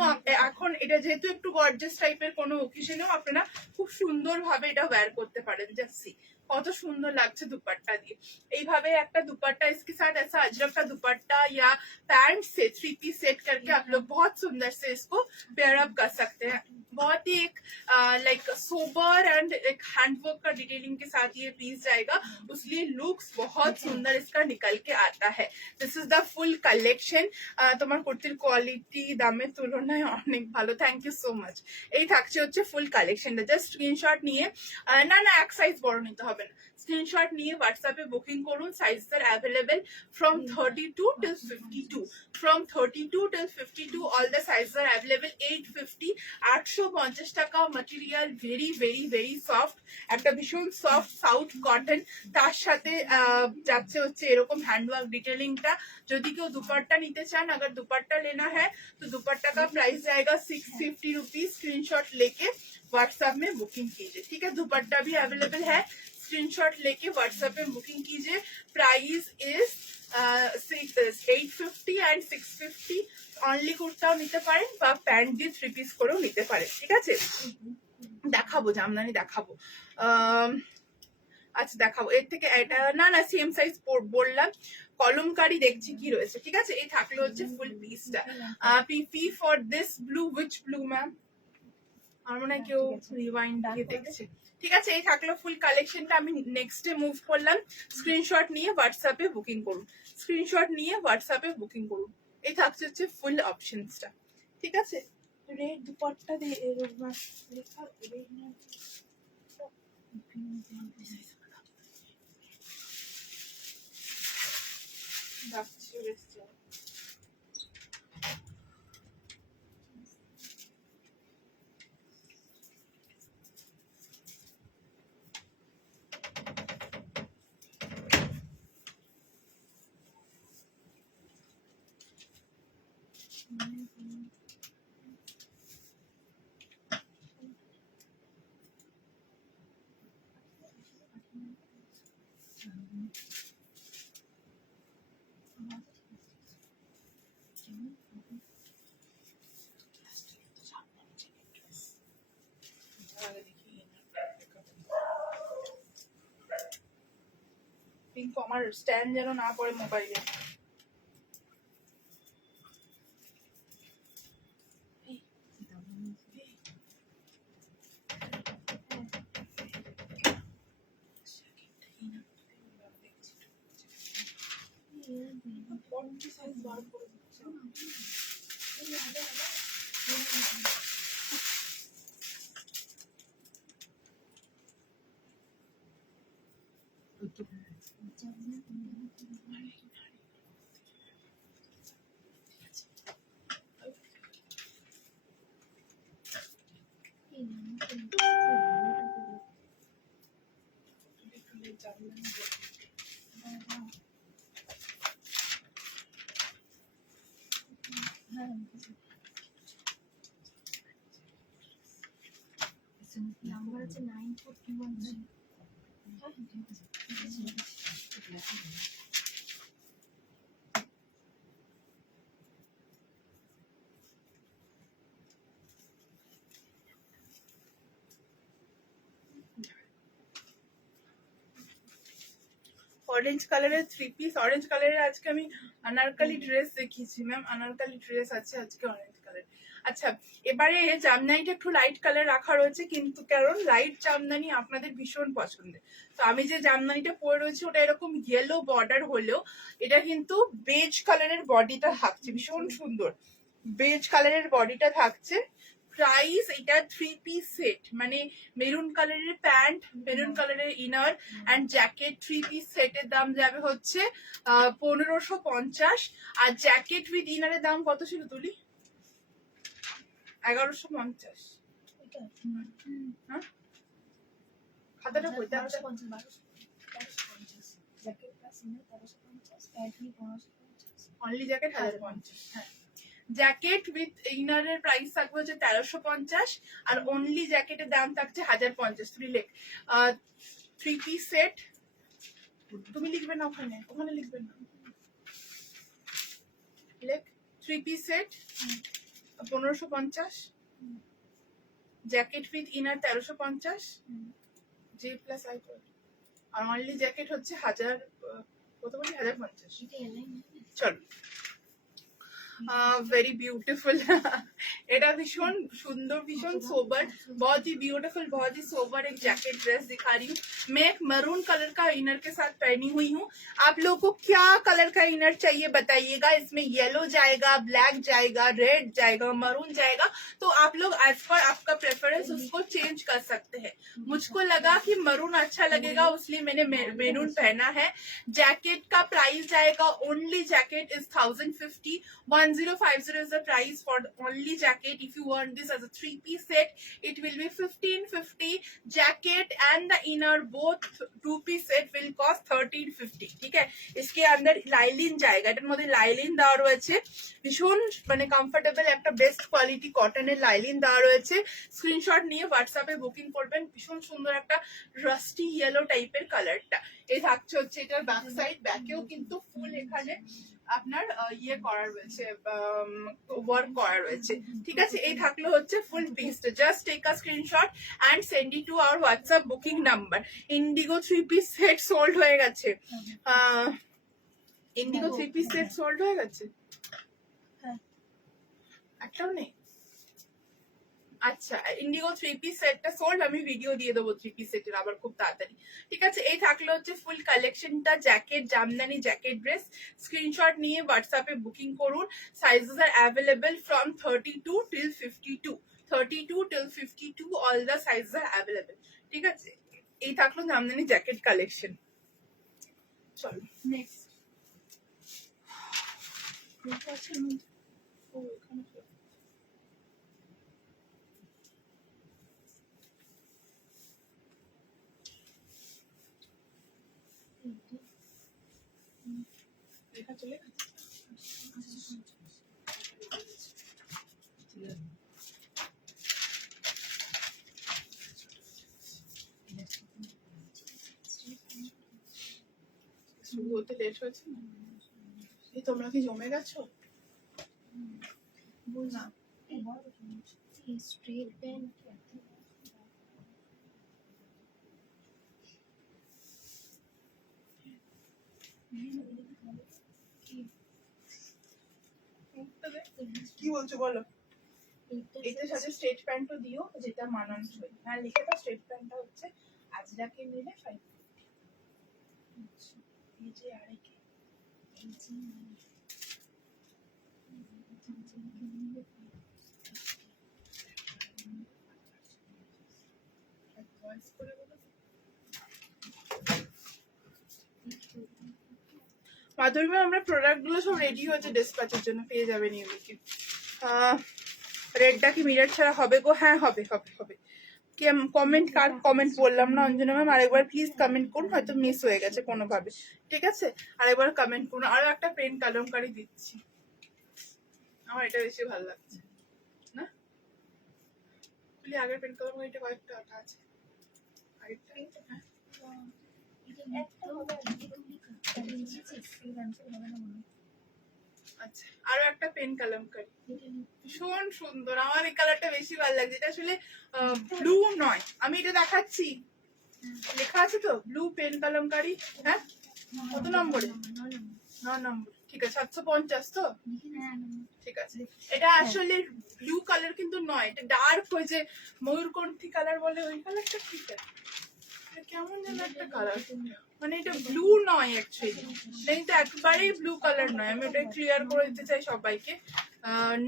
এখন এটা যেহেতু একটু গর্জিয়াস টাইপের, কোনো ওকেশনেও আপনারা খুব সুন্দর ভাবে এটা ওয়্যার করতে পারেন। জাস্ট সি কত সুন্দর লাগছে দুপাট্টা দিয়ে। এইভাবে একটা दुपट्टा इसके साथ ऐसा अजरक का दुपट्टा या पैंट से 3 पीस सेट करके आप लोग बहुत सुंदर से इसको पेयर अप कर सकते हैं। बहुत ही एक लाइक सोबर एंड एक हैंडवर्क का डिटेलिंग के साथ ये पीस जाएगा, इसलिए लुक्स बहुत सुंदर इसका निकल के आता है। This is the full collection. তোমার কুর্তির কোয়ালিটি দামের তুলনায় অনেক ভালো, থ্যাংক ইউ সো মাচ। এই থাকছে হচ্ছে ফুল কালেকশনটা। জাস্ট স্ক্রিনশট নিয়ে, না এক সাইজ বড় নিতে হবে না, স্ক্রিনশট নিয়ে হোয়াটসঅ্যাপে বুকিং করুন। সাইজের available from 32 till 52, from 32 till 52 all the sizes R available. 850, 850 টাকা। Material very very very soft, একটা ভীষণ সফট সাউথ কটন, তার সাথে যাচ্ছে হচ্ছে এরকম হ্যান্ডওয়ার্ক डिटेलिंगটা। যদি কেউ दुपट्टा নিতে চান, अगर दुपट्टा लेना है तो दुपट्टा का प्राइस जाएगा 650 रुपीज। स्क्रीनशॉट लेके व्हाट्सएप में बुकिंग कीजिए, ठीक है। दुपट्टा भी अवेलेबल है, स्क्रीनशॉट लेके व्हाट्सएप में बुकिंग कीजिए। Price is 850 and 650। অনলি কুর্তাও নিতে পারেন বা প্যান্ট দিয়ে 3 পিস করেও নিতে পারেন, ঠিক আছে। দেখাবো জামদানি দেখাবো, আচ্ছা দেখাবো। এর থেকে এটা না সেম সাইজ বললাম। কলমকারি দেখছি কি রয়েছে, ঠিক আছে। এই থাকলো হচ্ছে ফুল পিসটা। PP for this blue, which blue ma'am? আমার মনে হয় কেউ রিওয়াইন্ড দিয়ে দেখছে, ঠিক আছে। এই থাকলো ফুল কালেকশনটা। আমি নেক্সটে মুভ করলাম। স্ক্রিনশট নিয়ে হোয়াটসঅ্যাপে বুকিং করুন, স্ক্রিনশট নিয়ে হোয়াটসঅ্যাপে বুকিং করুন। এই থাকছে হচ্ছে ফুল অপশনসটা, ঠিক আছে। রেড দুপাট্টা দিয়ে লেখা পিঙ্ক, আমার স্ট্যান্ড যেন না পড়ে মোবাইলে। নাম্বার আছে 9421। অরেঞ্জ কালারের 3 পিস। অরেঞ্জ কালারের আজকে আমি আনারকলি ড্রেস দেখিয়েছি ম্যাম, আনারকলি ড্রেস আছে আজকে অরেঞ্জ কালার। আচ্ছা, এবারে জামদানিটা একটু লাইট কালার রাখা রয়েছে, কিন্তু কারণ লাইট জামদানি আপনাদের ভীষণ পছন্দের। তো আমি যে জামদানিটা পরে রয়েছি ওটা এরকম ইয়েলো বর্ডার হলেও এটা কিন্তু বেজ কালারের বডিটা থাকছে, ভীষণ সুন্দর বেজ কালারের বডিটা থাকছে। প্রাইস এটা 3 পিস সেট, মানে মেরুন কালারের প্যান্ট, মেরুন কালারের ইনার অ্যান্ড জ্যাকেট 3 পিস সেটের দাম যাবে হচ্ছে 1550। আর জ্যাকেট উইথ ইনারের দাম কত ছিল তুলি? 1150। হ্যাঁ, খাতাটা কই? Only jacket 1050। হ্যাঁ, জ্যাকেট উইথ ইনারের প্রাইস থাকবে হচ্ছে 1350 আর অনলি জ্যাকেটের দাম থাকছে 1050। তুই লেখ 3 পিস সেট। তুমি লিখবে না, ওখানে ওখানে লিখবে না, লেখ 3 piece set 1550, jacket with inner 1350, J plus I R only jacket হচ্ছে 1000, কত বলি 1050। চলো, वेरी ब्यूटीफुल। এটা ভীষণ সুন্দর, ভীষণ सोबर, बहुत ही ब्यूटीफुल, बहुत ही सोबर एक जैकेट ड्रेस दिखा रही हूँ मैं। एक मरून कलर का इनर के साथ पहनी हुई हूँ। आप लोगों को क्या कलर का इनर चाहिए बताइएगा, इसमें येलो जाएगा, ब्लैक जाएगा, रेड जाएगा, मरून जाएगा, तो आप लोग एज पर आपका प्रेफरेंस उसको चेंज कर सकते हैं। मुझको लगा कि मरून अच्छा लगेगा इसलिए मैंने मेरून पहना है। जैकेट का प्राइस जाएगा, only jacket is 1050, 1050 is the price for the only jacket. If you want this as a 3 piece set, it will be 1550. Jacket and the inner both 2 piece set will cost 1350. ठीक है, इसके अंदर लाइलिन जाएगा, এটার মধ্যে lining দেওয়া রয়েছে, ভীষণ মানে কমফোর্টেবল একটা বেস্ট কোয়ালিটি কটনের লাইলিন দেওয়া রয়েছে। স্ক্রিনশট নিয়ে হোয়াটসঅ্যাপে বুকিং করবেন। ভীষণ সুন্দর একটা রাস্টি ইয়েলো টাইপের কালারটা। এই থাকছে হচ্ছে এটার ব্যাক সাইড, ব্যাকেও কিন্তু ফুল এখানে আপনার ইয়ে করা রয়েছে, ওয়ার্ক করা রয়েছে। ঠিক আছে, এই থাকলো হচ্ছে ফুল পিসটা। Just take a screenshot and send it to our WhatsApp booking number. Indigo 3 piece set sold হয়ে গেছে, ইন্ডিগো 3 পিস সেট সোল্ড হয়ে গেছে, একটাও নেই। আচ্ছা, ইন্ডিগো 3 পিস সেটটা সোল্ড, আমি ভিডিও দিয়ে দেবো 3 পিস সেটের আবার খুব তাড়াতাড়ি। ঠিক আছে, এই থাকলো হচ্ছে ফুল কালেকশনটা, jacket Jamdani jacket dress. Screenshot নিয়ে হোয়াটসঅ্যাপে বুকিং করুন। Sizes R available from 32 till 52, 32 till 52 all the sizes R available. ঠিক আছে, এই থাকলো জামদানি জ্যাকেট কালেকশন। চলো নেক্সট। লেখা চলে গেছে। শুরু হতে লেট হয়েছে না? এই তোমরা কি জমে গেছো? না, স্ট্রেট প্যান্ট কি বলছো বলো? এটার সাথে স্ট্রেট প্যান্টও দিও, যেটা মানানসই। হ্যাঁ, লিখে দাও স্ট্রেট প্যান্টটা হচ্ছে আজরাকে নিলে 550। আচ্ছা, এই যে আরেকে এই যে ভয়েস করে বলো। মাধুরী, আমরা প্রোডাক্ট গুলো সব রেডি হয়েছে ডিসপ্যাচের জন্য, পেয়ে যাবেন ইউনিকে। রেডটা কি মিরর ছাড়া হবে গো? হ্যাঁ হবে হবে হবে। কি কমেন্ট, কার কমেন্ট বললাম না অঞ্জনা ম্যাম, আরেকবার প্লিজ কমেন্ট করুন, হয়তো মিস হয়ে গেছে কোনোভাবে। ঠিক আছে, আরেকবার কমেন্ট করুন। আরো একটা পেন কলমকারি দিচ্ছি, আমার এটা বেশি ভালো লাগছে না? বলি আগের পেন কলমকারিটা কয়েকটা আঠা আছে, আরেকটা হ্যাঁ আচ্ছা, আরো একটা পেন কলমকারি ভীষণ সুন্দর। আমার এই কালারটা বেশি ভালো লাগছে। এটা আসলে ব্লু নয়, আমি এটা দেখাচ্ছি, লেখা আছে তো ব্লু পেন কলমকারি। হ্যাঁ, কত নম্বরে? 9 নম্বর। ঠিক আছে 750 তো হ্যাঁ ঠিক আছে। এটা আসলে ব্লু কালার কিন্তু নয়, এটা ডার্ক ওই যে ময়ূরকণ্ঠী কালার বলে ওই কালারটা। ঠিক আছে, এটা কেমন যেন একটা কালার, মানে এটা ব্লু নয় অ্যাকচুয়ালি, এটা কিন্তু একেবারেই ব্লু কালার নয়। আমি ওটা ক্লিয়ার করে দিতে চাই সবাইকে।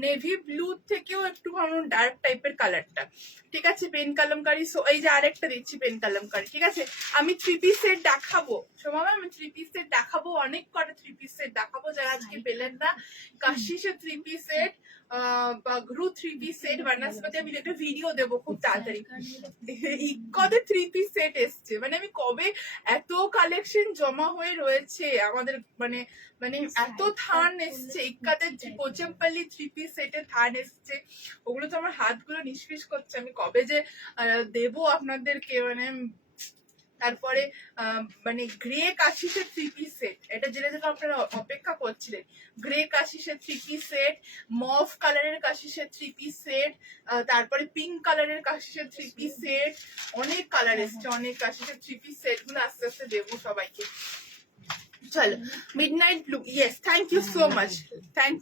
নেভি ব্লু থেকেও একটু ডার্ক টাইপের কালারটা। ঠিক আছে, পেন কালামকারি। সো এই যে আরেকটা দিচ্ছি পেন কালামকারি। ঠিক আছে, আমি 3 পিস সেট দেখাবো সোমা, আমি 3 পিস সেট দেখাবো, অনেক কটা 3 পিস সেট দেখাবো যারা আজকে পেলেন না। কাশিসের 3 piece set, Bagru 3 piece set, বনস্পতি আমি একটা ভিডিও দেবো খুব তাড়াতাড়ি। ইকদের 3 পিস সেট এসছে, মানে আমি কবে এত কালেকশন জমা হয়ে রয়েছে আমাদের, মানে মানে এত থান এসছে ইক্কাদের, কোচেমপল্লি 3 পিস সেটের থান এসছে, ওগুলো তো আমার হাতগুলো নিষ্পিস করছে, আমি কবে যে দেবো আপনাদেরকে। মানে তারপরে মানে গ্রে কাশিসের 3 পিস সেট, এটা যেটা যেটা আপনারা অপেক্ষা করছিলেন। গ্রে কাশিসের 3 পিস সেট, মভ কালারের কাশিসের 3 পিস সেট, তারপরে পিঙ্ক কালারের কাশিসের 3 পিস সেট, অনেক কালার এসছে, অনেক কাশিসের 3 পিস সেট গুলো আস্তে আস্তে দেবো সবাইকে। চলো, midnight blue, yes, thank you so much, thank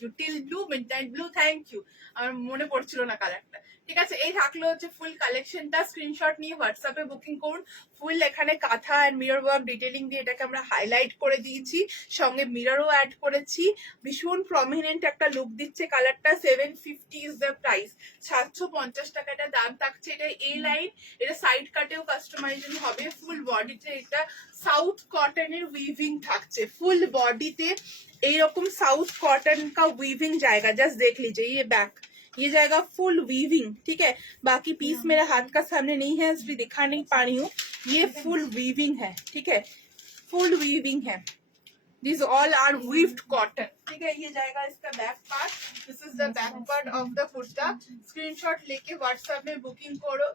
you till blue, midnight blue, thank you. আমার মনে পড়ছিল না কালারটা। ঠিক আছে, এই থাকলো হচ্ছে ফুল কালেকশনটা। স্ক্রিনশট নিয়ে হোয়াটসঅ্যাপে বুকিং করুন। ফুল এখানে কাঁথা এন্ড মিরর ওয়ার্ক ডিটেলিং দিয়ে এটাকে আমরা হাইলাইট করে দিয়েছি, সঙ্গে মিররও অ্যাড করেছি। ভীষণ প্রমিনেন্ট একটা লুক দিচ্ছে কালারটা। 750 ইজ দ্য প্রাইস, 750 টাকা এটা দাম থাকছে। এটা এ লাইন, এটা সাইড কাটেও কাস্টমাইজেশন হবে। ফুল বডিতে এটা সাউথ কটনের উইভিং থাকছে, ফুল बॉडी এইরকম साउथ कॉटन का वीविंग जाएगा। जस्ट देख लीजिए ये बैक, ये जाएगा फुल वीविंग। ठीक है, बाकी पीस मेरे हाथ का सामने नहीं है इसलिए दिखा नहीं पा रही हूँ। ये फुल वीविंग है, ठीक है, फुल वीविंग है। These all are weaved cotton. ठीक है, ये जाएगा इसका back part. This is the back part of the kurta. Screenshot लेके व्हाट्सएप में बुकिंग करो,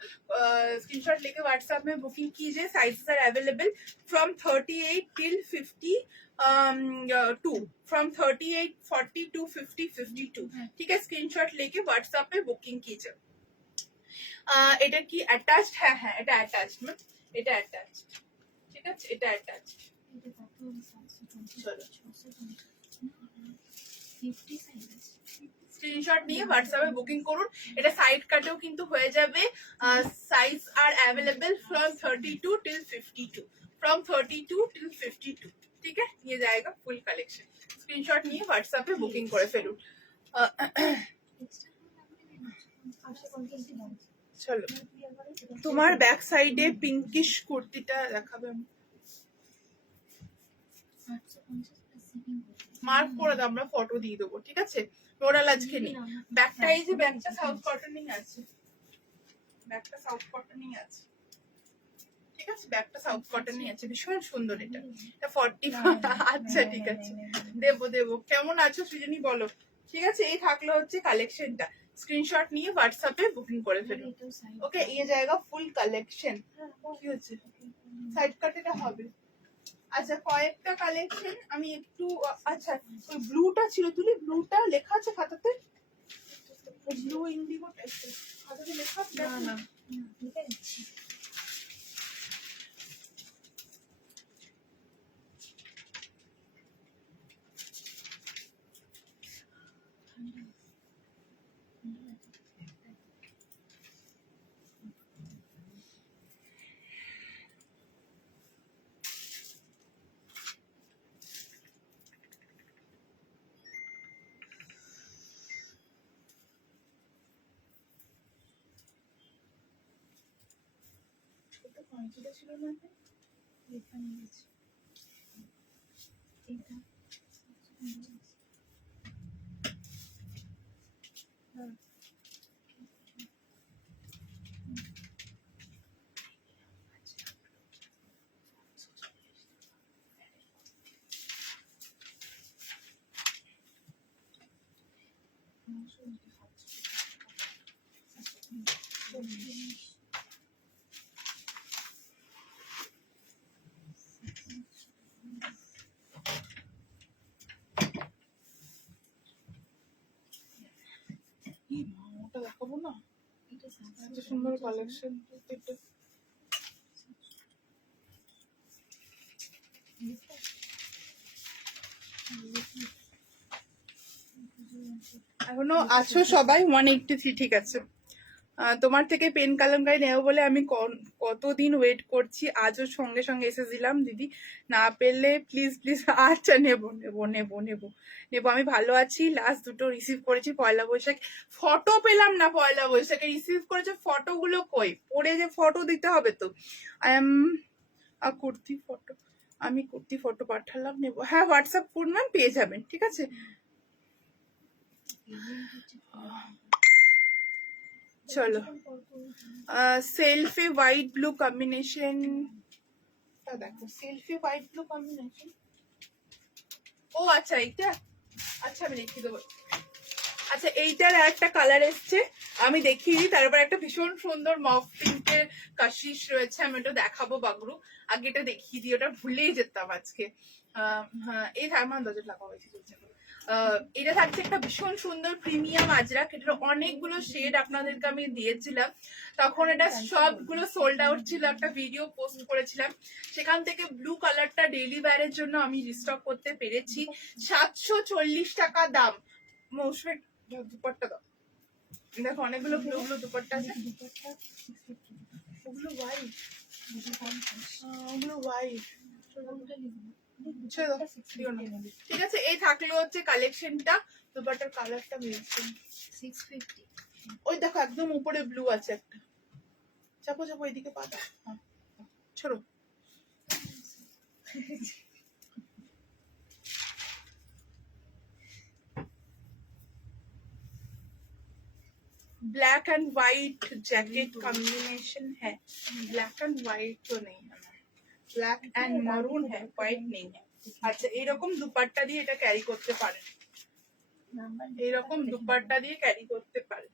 स्क्रीनशॉट लेके व्हाट्सएप में बुकिंग कीजिए। Sizes are available from 38 till 52, from 38, 40 to 50, 52। ठीक है, स्क्रीनशॉट लेके व्हाट्सएप में बुकिंग कीजिए। এটা কি অ্যাটাচড? হ্যাঁ হ্যাঁ, এটা অ্যাটাচড না, এটা অ্যাটাচড। ঠিক আছে, এটা অ্যাটাচড। স্ক্রিনশট নিয়ে হোয়াটসঅ্যাপে বুকিং করুন। এটা সাইড কাটেও কিন্তু হয়ে যাবে। Size are available from 32 till 52, from 32 till 52। ठीक है, ये जाएगा फुल कलेक्शन। स्क्रीनशॉट নিয়ে হোয়াটসঅ্যাপে বুকিং করে ফেলুন। চলো, তোমার ব্যাক সাইডে পিঙ্কিশ কুর্তিটা দেখাবে, মার্ক করে দাও, আমরা ফটো দিয়ে দেবো। ঠিক আছে, ওরাল আজকে নেই। ব্যাগটা এই যে ব্যাগটা সাউথ কটনিং আছে, ব্যাগটা সাউথ কটনিং আছে। ঠিক আছে, ব্যাগটা সাউথ কটনিং আছে, ভীষণ সুন্দর। এটা 40। আচ্ছা ঠিক আছে, দেবো দেবো। কেমন আছো সৃজনী বলো। ঠিক আছে, এই থাকলো হচ্ছে কালেকশনটা। স্ক্রিনশট নিয়ে হোয়াটসঅ্যাপে বুকিং করে ফেলুন। ওকে, ये जाएगा ফুল কালেকশন। কি হচ্ছে, সাইড কাটেটা হবে। আচ্ছা, কয়েকটা কালেকশন আমি একটু, আচ্ছা ওই ব্লুটা ছিল, তুলি ব্লুটা লেখা আছে খাতাতে, ব্লু ইন্ডিগো টাইপের খাতাতে লেখা আছে না? না, লিখে দিচ্ছি। কাঁচিটা ছিল না, এখানে আছে এটা। ওটা দেখাবো না, এটা এত সুন্দর কালেকশন। এটা এখনো আছো সবাই? 183, ঠিক আছে। তোমার থেকে পেন কালামকারি নেবো বলে আমি কতদিন ওয়েট করছি, আজও সঙ্গে সঙ্গে এসে দিলাম দিদি। না পেলে প্লিজ প্লিজ। আচ্ছা, নেবো নেবো নেবো নেবো নেবো। আমি ভালো আছি। লাস্ট দুটো রিসিভ করেছি পয়লা বৈশাখ। ফটো পেলাম না পয়লা বৈশাখে, রিসিভ করেছে, ফটোগুলো কই? পরে যে ফটো দিতে হবে তো। আই এম কুর্তি ফটো, আমি কুর্তি ফটো পাঠালাম, নেবো। হ্যাঁ, হোয়াটসঅ্যাপ করবেন, পেয়ে যাবেন, ঠিক আছে। চলো, সেলফি হোয়াইট ব্লু কম্বিনেশন, দেখো সেলফি হোয়াইট ব্লু কম্বিনেশন। ও আচ্ছা, এইটা, আচ্ছা আমি লিখে দেবো। আচ্ছা, এইটার একটা কালার এসছে, আমি দেখিয়ে দিই। তারপর একটা ভীষণ সুন্দর মফ পিঙ্কের কাশিস রয়েছে, আমি ওটা দেখাবো বাগরু। আগে এটা দেখিয়ে দিই, ওটা ভুলেই যেতাম আজকে। হ্যাঁ, এই আমার দরজা লাগা হয়েছে, চলছে। এটা থাকছে একটা ভীষণ সুন্দর প্রিমিয়াম আজরাক। এটার অনেকগুলো শেড আপনাদেরকে আমি দিয়েছিলাম, তখন এটা সবগুলো সোল্ড আউট ছিল। একটা ভিডিও পোস্ট করেছিলাম, সেখান থেকে ব্লু কালারটা ডেইলি ওয়্যারের জন্য আমি রিস্টক করতে পেরেছি। 740 টাকা দাম। মৌসুমে দুপাট্টা দাও, দেখো অনেকগুলো ব্লু ব্লু দুপাট্টা আছে। ওগুলো হোয়াইট, ওগুলো হোয়াইট। ঠিক আছে, এই থাকলো হচ্ছে কালেকশনটা। দুপাট্টার কালারটা মিলছে 650। ওই দেখো একদম উপরে ব্লু আছে একটা, চাপো চাপো এইদিকে পাতা। হ্যাঁ, ছোড়ো। Black and white jacket combination है। ब्लैक एंड व्हाइट तो नहीं है, ব্ল্যাক এন্ড মারুন হ্যাঁ, হোয়াইট নেই। আচ্ছা, এইরকম দুপাট্টা দিয়ে এটা ক্যারি করতে পারেন, এইরকম দুপাট্টা দিয়ে ক্যারি করতে পারেন,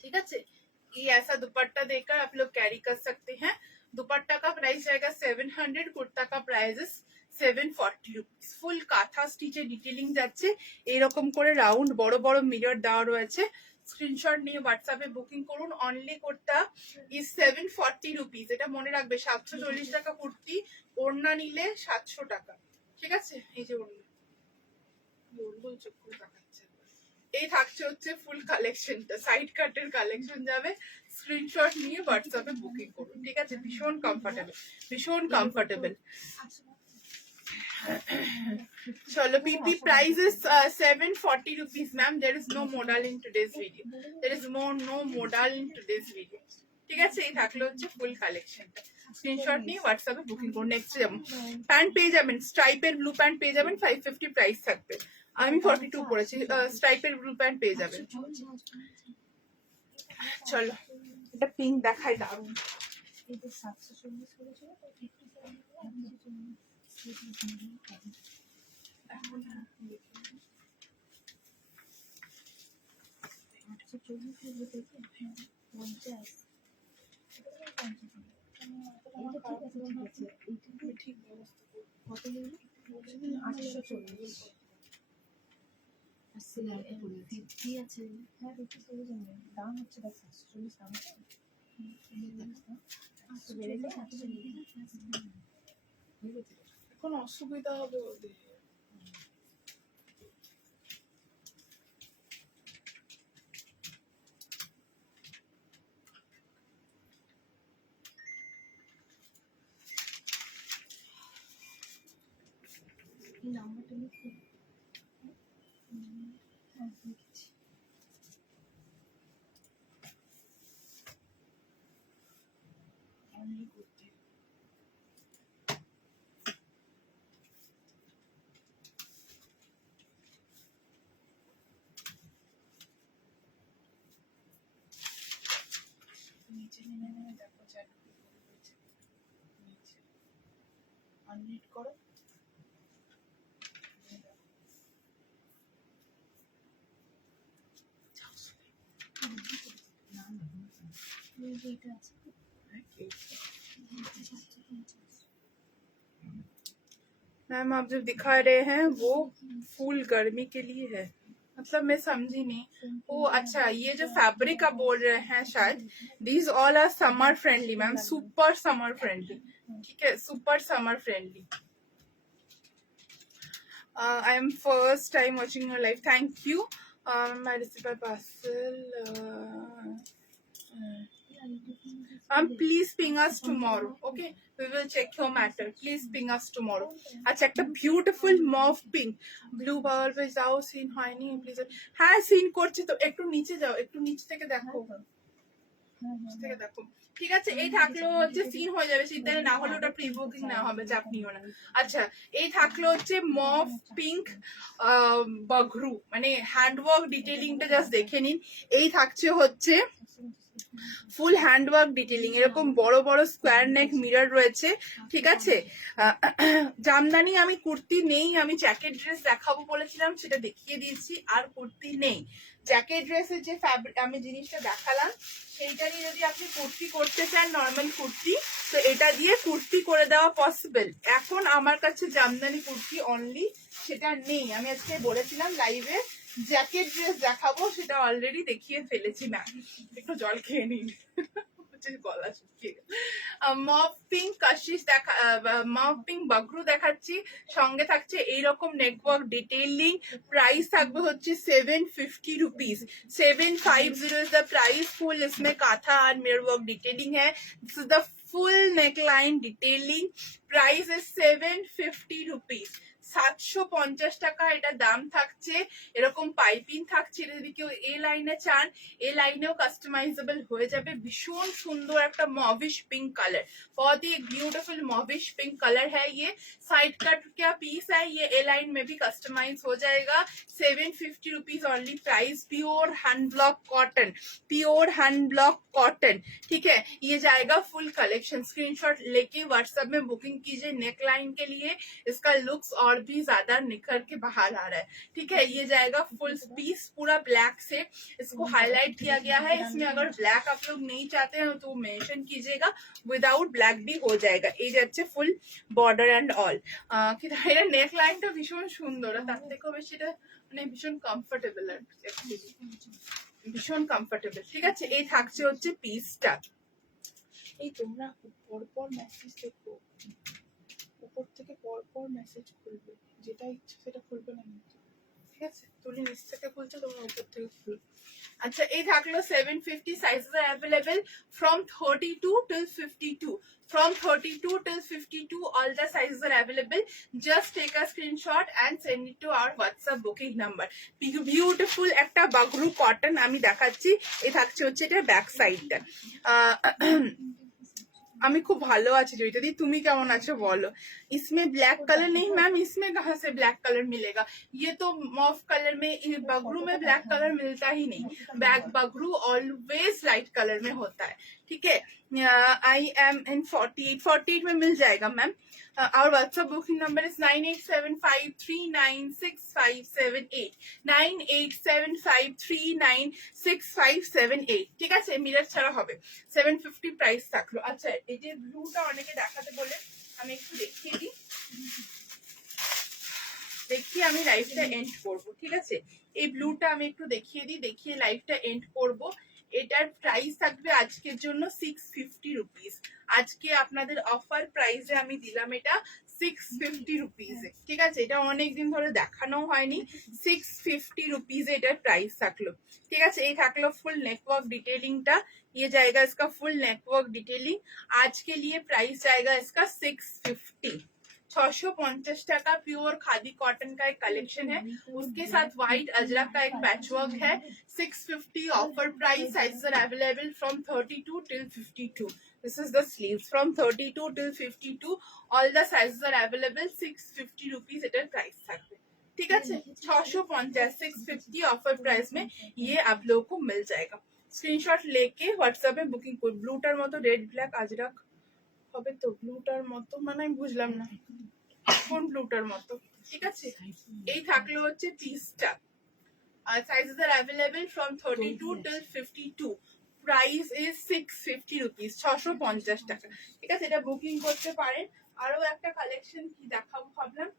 ঠিক আছে। ये ऐसा दुपट्टा देकर आप लोग कैरी कर सकते हैं। दुपट्टा का प्राइस रहेगा 700, कुर्ता का प्राइस 740 रुপিস। ফুল কাঁথা স্টিচে ডিটেইলিং যাচ্ছে, এরকম করে রাউন্ড বড় বড় মিরর দেওয়া রয়েছে। স্ক্রিনশট নিয়ে হোয়াটসঅ্যাপে বুকিং করুন। Only kurta is 740 rupees. এটা মনে রাখবে, 740 টাকা কুর্তি, ওড়না নিলে 700 টাকা, ঠিক আছে। এই যে ওড়না, চোখ করে দেখাচ্ছে। এই থাকছে হচ্ছে ফুল কালেকশনটা, সাইড কাটের কালেকশন যাবে। স্ক্রিনশট নিয়ে হোয়াটসঅ্যাপে বুকিং করুন, ঠিক আছে। ভীষণ কমফোর্টেবল, ভীষণ comfortable. Chalo, PP price is 740 rupees, ma'am. There is no modal in today's video. There is no modal in today's video. ঠিক আছে, এই থাকলো হচ্ছে ফুল কালেকশনটা। স্ক্রিনশট নিয়ে হোয়াটসঅ্যাপে বুকিং করুন। নেক্সট যেমন প্যান্ট পেয়ে যাবেন, স্ট্রাইপের ব্লু প্যান্ট পেয়ে যাবেন, 550 প্রাইস থাকবে। আমি 42 পরেছি, স্ট্রাইপের ব্লু প্যান্ট পেয়ে যাবেন। চলো, এটা পিঙ্ক দেখাই, দারুন। এখন অসুবিধা হবে ওদের। নাম্বারটা লিখে নিচে নেমে দেখো নিচে আননিট করো। मैम आप जो दिखा रहे हैं वो फुल गर्मी के लिए है, मतलब मैं समझी नहीं। ओ अच्छा, ये जो फैब्रिक आप बोल रहे हैं शायद, these all are summer friendly ma'am, super summer friendly, ठीक है, super summer friendly. I am first time watching your live. Thank you. My receiver parcel. Please ping us tomorrow. Okay, we will check your matter. Please ping us tomorrow. আচ্ছা একটা beautiful mauve pink blue পাওয়ার pay যাও scene হয়নি please. হ্যাঁ scene করছে তো, একটু নিচে যাও, একটু নিচে থেকে দেখো, নিচে থেকে দেখো। ঠিক আছে, এই থাকলো হচ্ছে সিন হয়ে যাবে শীতকালে, না হলে ওটা প্রি বুকিং নেওয়া হবে, চাপ নিও না। আচ্ছা এই থাকলো হচ্ছে মভ পিঙ্ক বঘরু, মানে হ্যান্ডওয়ার্ক ডিটেলিংটা জাস্ট দেখে নিন। এই থাকছে হচ্ছে ফুল হ্যান্ডওয়ার্ক ডিটেলিং, এরকম বড় বড় স্কোয়ার নেক মিরর রয়েছে। ঠিক আছে, জামদানি আমি কুর্তি নেই, আমি জ্যাকেট ড্রেস দেখাবো বলেছিলাম, সেটা দেখিয়ে দিয়েছি, আর কুর্তি নেই। জ্যাকেট ড্রেসের যে ফ্যাব্রিক আমি জিনিসটা দেখালাম, সেইটারই যদি আপনি কুর্তি করতে চান, নর্মাল কুর্তি, তো এটা দিয়ে কুর্তি করে দেওয়া পসিবল। এখন আমার কাছে জামদানি কুর্তি অনলি সেটা নেই। আমি আজকে বলেছিলাম লাইভে জ্যাকেট ড্রেস দেখাবো, সেটা অলরেডি দেখিয়ে ফেলেছি। ম্যাম একটু জল খেয়ে নিন, গলা শুকিয়ে গেল। মভ পিঙ্ক কাশিস দেখা, মভ পিঙ্ক বঘরু দেখাচ্ছি, সঙ্গে থাকছে এইরকম নেটওয়ার্ক ডিটেইলিং। प्राइस থাকবে হচ্ছে 750 rupees. 750 is the price. Full इसमें काथा और मिरर वर्क डिटेलिंग है। This is the full neckline detailing. Price is 750 rupees. 750 টাকা এটা দাম থাকছে। এরকম পাইপিং থাকছে, এটা যদি কেউ এ লাইনে চান, এ লাইনেও কাস্টমাইজেবল হয়ে যাবে। ভীষণ সুন্দর একটা मॉविश पिंक कलर, बहुत ही ब्यूटीफुल मॉविश पिंक कलर है ये। साइड कट क्या पीस है, ये ए लाइन में भी कस्टमाइज हो जाएगा। 750 rupees only price. Pure hand block cotton, pure hand block cotton. ठीक है, ये जाएगा फुल कलेक्शन। स्क्रीनशॉट लेके व्हाट्सएप में बुकिंग कीजिए नेक लाइन के लिए। इसका लुक्स और भी ज्यादा निखर के बाहर आ रहा है। ठीक है, ये जाएगा फुल पीस पूरा ब्लैक से, इसको हाईलाइट किया गया है। इसमें अगर ब्लैक आप लोग नहीं चाहते हैं तो मेंशन कीजिएगा, विदाउट ब्लैक भी हो जाएगा। এই যাচ্ছে ফুল বর্ডার এন্ড অল। কিন্তু এটা নেক লাইনটা ভীষণ সুন্দর, আর তার থেকেও বেশি এটা মানে ভীষণ কমফোর্টেবল, আর ভীষণ কমফোর্টেবল। ঠিক আছে, এই থাকছে হচ্ছে পিসটা। এই তোমরা পরপর মেসেজ দেখো, উপর থেকে পরপর মেসেজ খুলবে, যেটা ইচ্ছে সেটা খুলবে না কিন্তু। ঠিক আছে, তুমি নিচ থেকে খুলছো, তোমরা উপর থেকে খুলবে। আচ্ছা এই থাকলো 750। Sizes R available from 32 till 52। From 32 till 52 all the sizes are available. Just take a screenshot and send it to our WhatsApp booking number. Beautiful একটা বাগরু কটন আমি দেখাচ্ছি। এই থাকছে হচ্ছে এটা ব্যাক সাইডটা। আমি খুব ভালো আছি জয়িতা दी, তুমি কেমন আছো বলো। इसमें ब्लैक कलर नहीं मैम, इसमें कहाँ से ब्लैक कलर मिलेगा, ये तो मॉफ कलर में, बगरू में ब्लैक कलर मिलता ही नहीं। Back Bagru always light colour में होता है। ठीक है, आई एम इन 48 में मिल जाएगा ma'am. our WhatsApp booking number is 9875396578 9875396578। ঠিক আছে, মিরর ছাড়া হবে। 750 প্রাইস থাকলো। আচ্ছা এই যে ব্লুটা অনেকে দেখাতে বলে, আমি একটু দেখিয়ে দিই, দেখিয়ে আমি লাইভটা এন্ড করব। ঠিক আছে, এই ব্লুটা আমি একটু দেখিয়ে দিই, দেখিয়ে লাইভটা এন্ড করব। এটার প্রাইস থাকবে আজকের জন্য 650 রুপিস। আজকে আপনাদের অফার প্রাইসে আমি দিলাম এটা 650 রুপিসে। ঠিক আছে, এটা অনেকদিন ধরে দেখানো হয়নি। 650 রুপিসে এটার প্রাইস থাকলো। ঠিক আছে, এই থাকলো ফুল नेटवर्क डिटेलिंगটা। ये जाएगा इसका फुल नेटवर्क डिटेलिंग। आज के लिए प्राइस जाएगा इसका 650। 650 টাকা। प्योर खादी कॉटन का एक कलेक्शन है, उसके साथ व्हाइट अजरक का एक पैचवर्क है। 650 offer price. Sizes are available from 32 till 52। This is the sleeves from 32 till 52। all the sizes are available। 650 rupees এটার প্রাইস থাকবে। ঠিক আছে, 650 650 ऑफर प्राइस में ये आप लोगों को मिल जाएगा। स्क्रीनशॉट लेके व्हाट्सएप में बुकिंग कर। ব্লুটার মতো রেড ব্ল্যাক আজরাক হবে তো, ব্লুটার মতো মানে আমি বুঝলাম না কোন ব্লুটার মতো। ঠিক আছে, এই থাকলো হচ্ছে পিসটা। Sizes R available from 32 till 52। Price is 650 rupees, 650 টাকা। ঠিক আছে, এটা বুকিং করতে পারেন। আরো একটা কালেকশন কি দেখাবো ভাবলাম,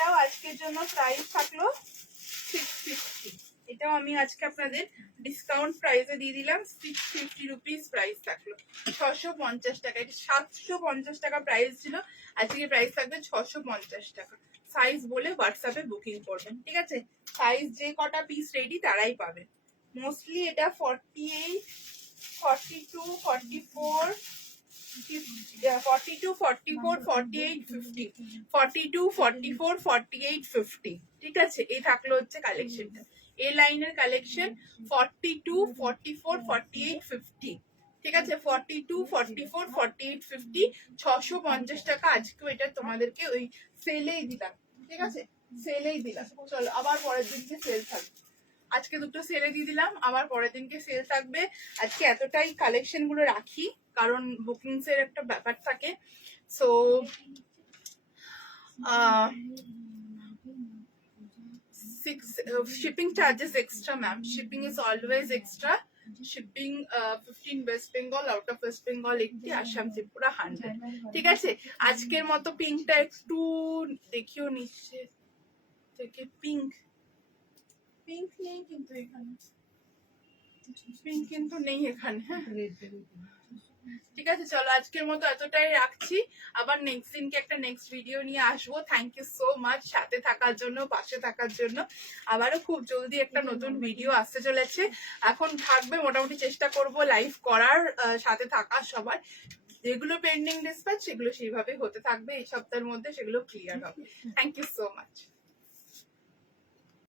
এটাও আজকের জন্য প্রাইস থাকলো 650। এটাও আমি আজকে আপনাদের ডিসকাউন্ট প্রাইসে দিয়ে দিলাম, 650 রুপিস প্রাইস থাকলো, 650 টাকা। এটা 750 টাকা প্রাইস ছিল, আজকে প্রাইস থাকবে 650 টাকা। সাইজ বলে হোয়াটসঅ্যাপে বুকিং করবেন, ঠিক আছে? সাইজ যে কটা পিস রেডি তারাই পাবে। মোস্টলি এটা 48, 42, 44, 42, 44, 48, 50, 42, 44, 48, 50, ঠিক আছে? এই থাকলো হচ্ছে কালেকশনটা, এ লাইনের কালেকশন 42, 44, 48, 50, ঠিক আছে? 42, 44, 48, 50, 650 টাকা। আজকেও এটা তোমাদেরকে ওই সেলেই দিলাম, ঠিক আছে? সেলেই দিলাম। চলো আবার পরের দিনকে সেল থাকবে, আজকে দুটো সেলে দিয়ে দিলাম, আবার পরের দিনকে সেল থাকবে। আজকে এতটাই কালেকশন গুলো রাখি কারণ বুকিংস এর একটা ব্যাপার থাকে। So shipping charges extra ma'am, shipping is always extra. Shipping 15 West Bengal, out of West Bengal 80, Assam Tripura 100, ঠিক আছে? আজকের মতো পিঙ্কটা একটু দেখিও নিচ্ছে থেকে, পিঙ্ক পিঙ্ক নেই কিন্তু এখানে, পিঙ্ক কিন্তু নেই এখানে, হ্যাঁ ঠিক আছে। চলো আজকের মতো এতটাই রাখছি, আবার নেক্সট দিনকে একটা নেক্সট ভিডিও নিয়ে আসবো। থ্যাংক ইউ সো মাচ সাথে থাকার জন্য, পাশে থাকার জন্য। আবারও খুব জলদি একটা নতুন ভিডিও আসতে চলেছে। এখন থাকবে, মোটামুটি চেষ্টা করব লাইভ করার, সাথে থাকার সবার। যেগুলো পেন্ডিং ডিসপ্যাচ সেগুলো সেইভাবে হতে থাকবে, এই সপ্তাহের মধ্যে সেগুলো ক্লিয়ার হবে। Thank you so much.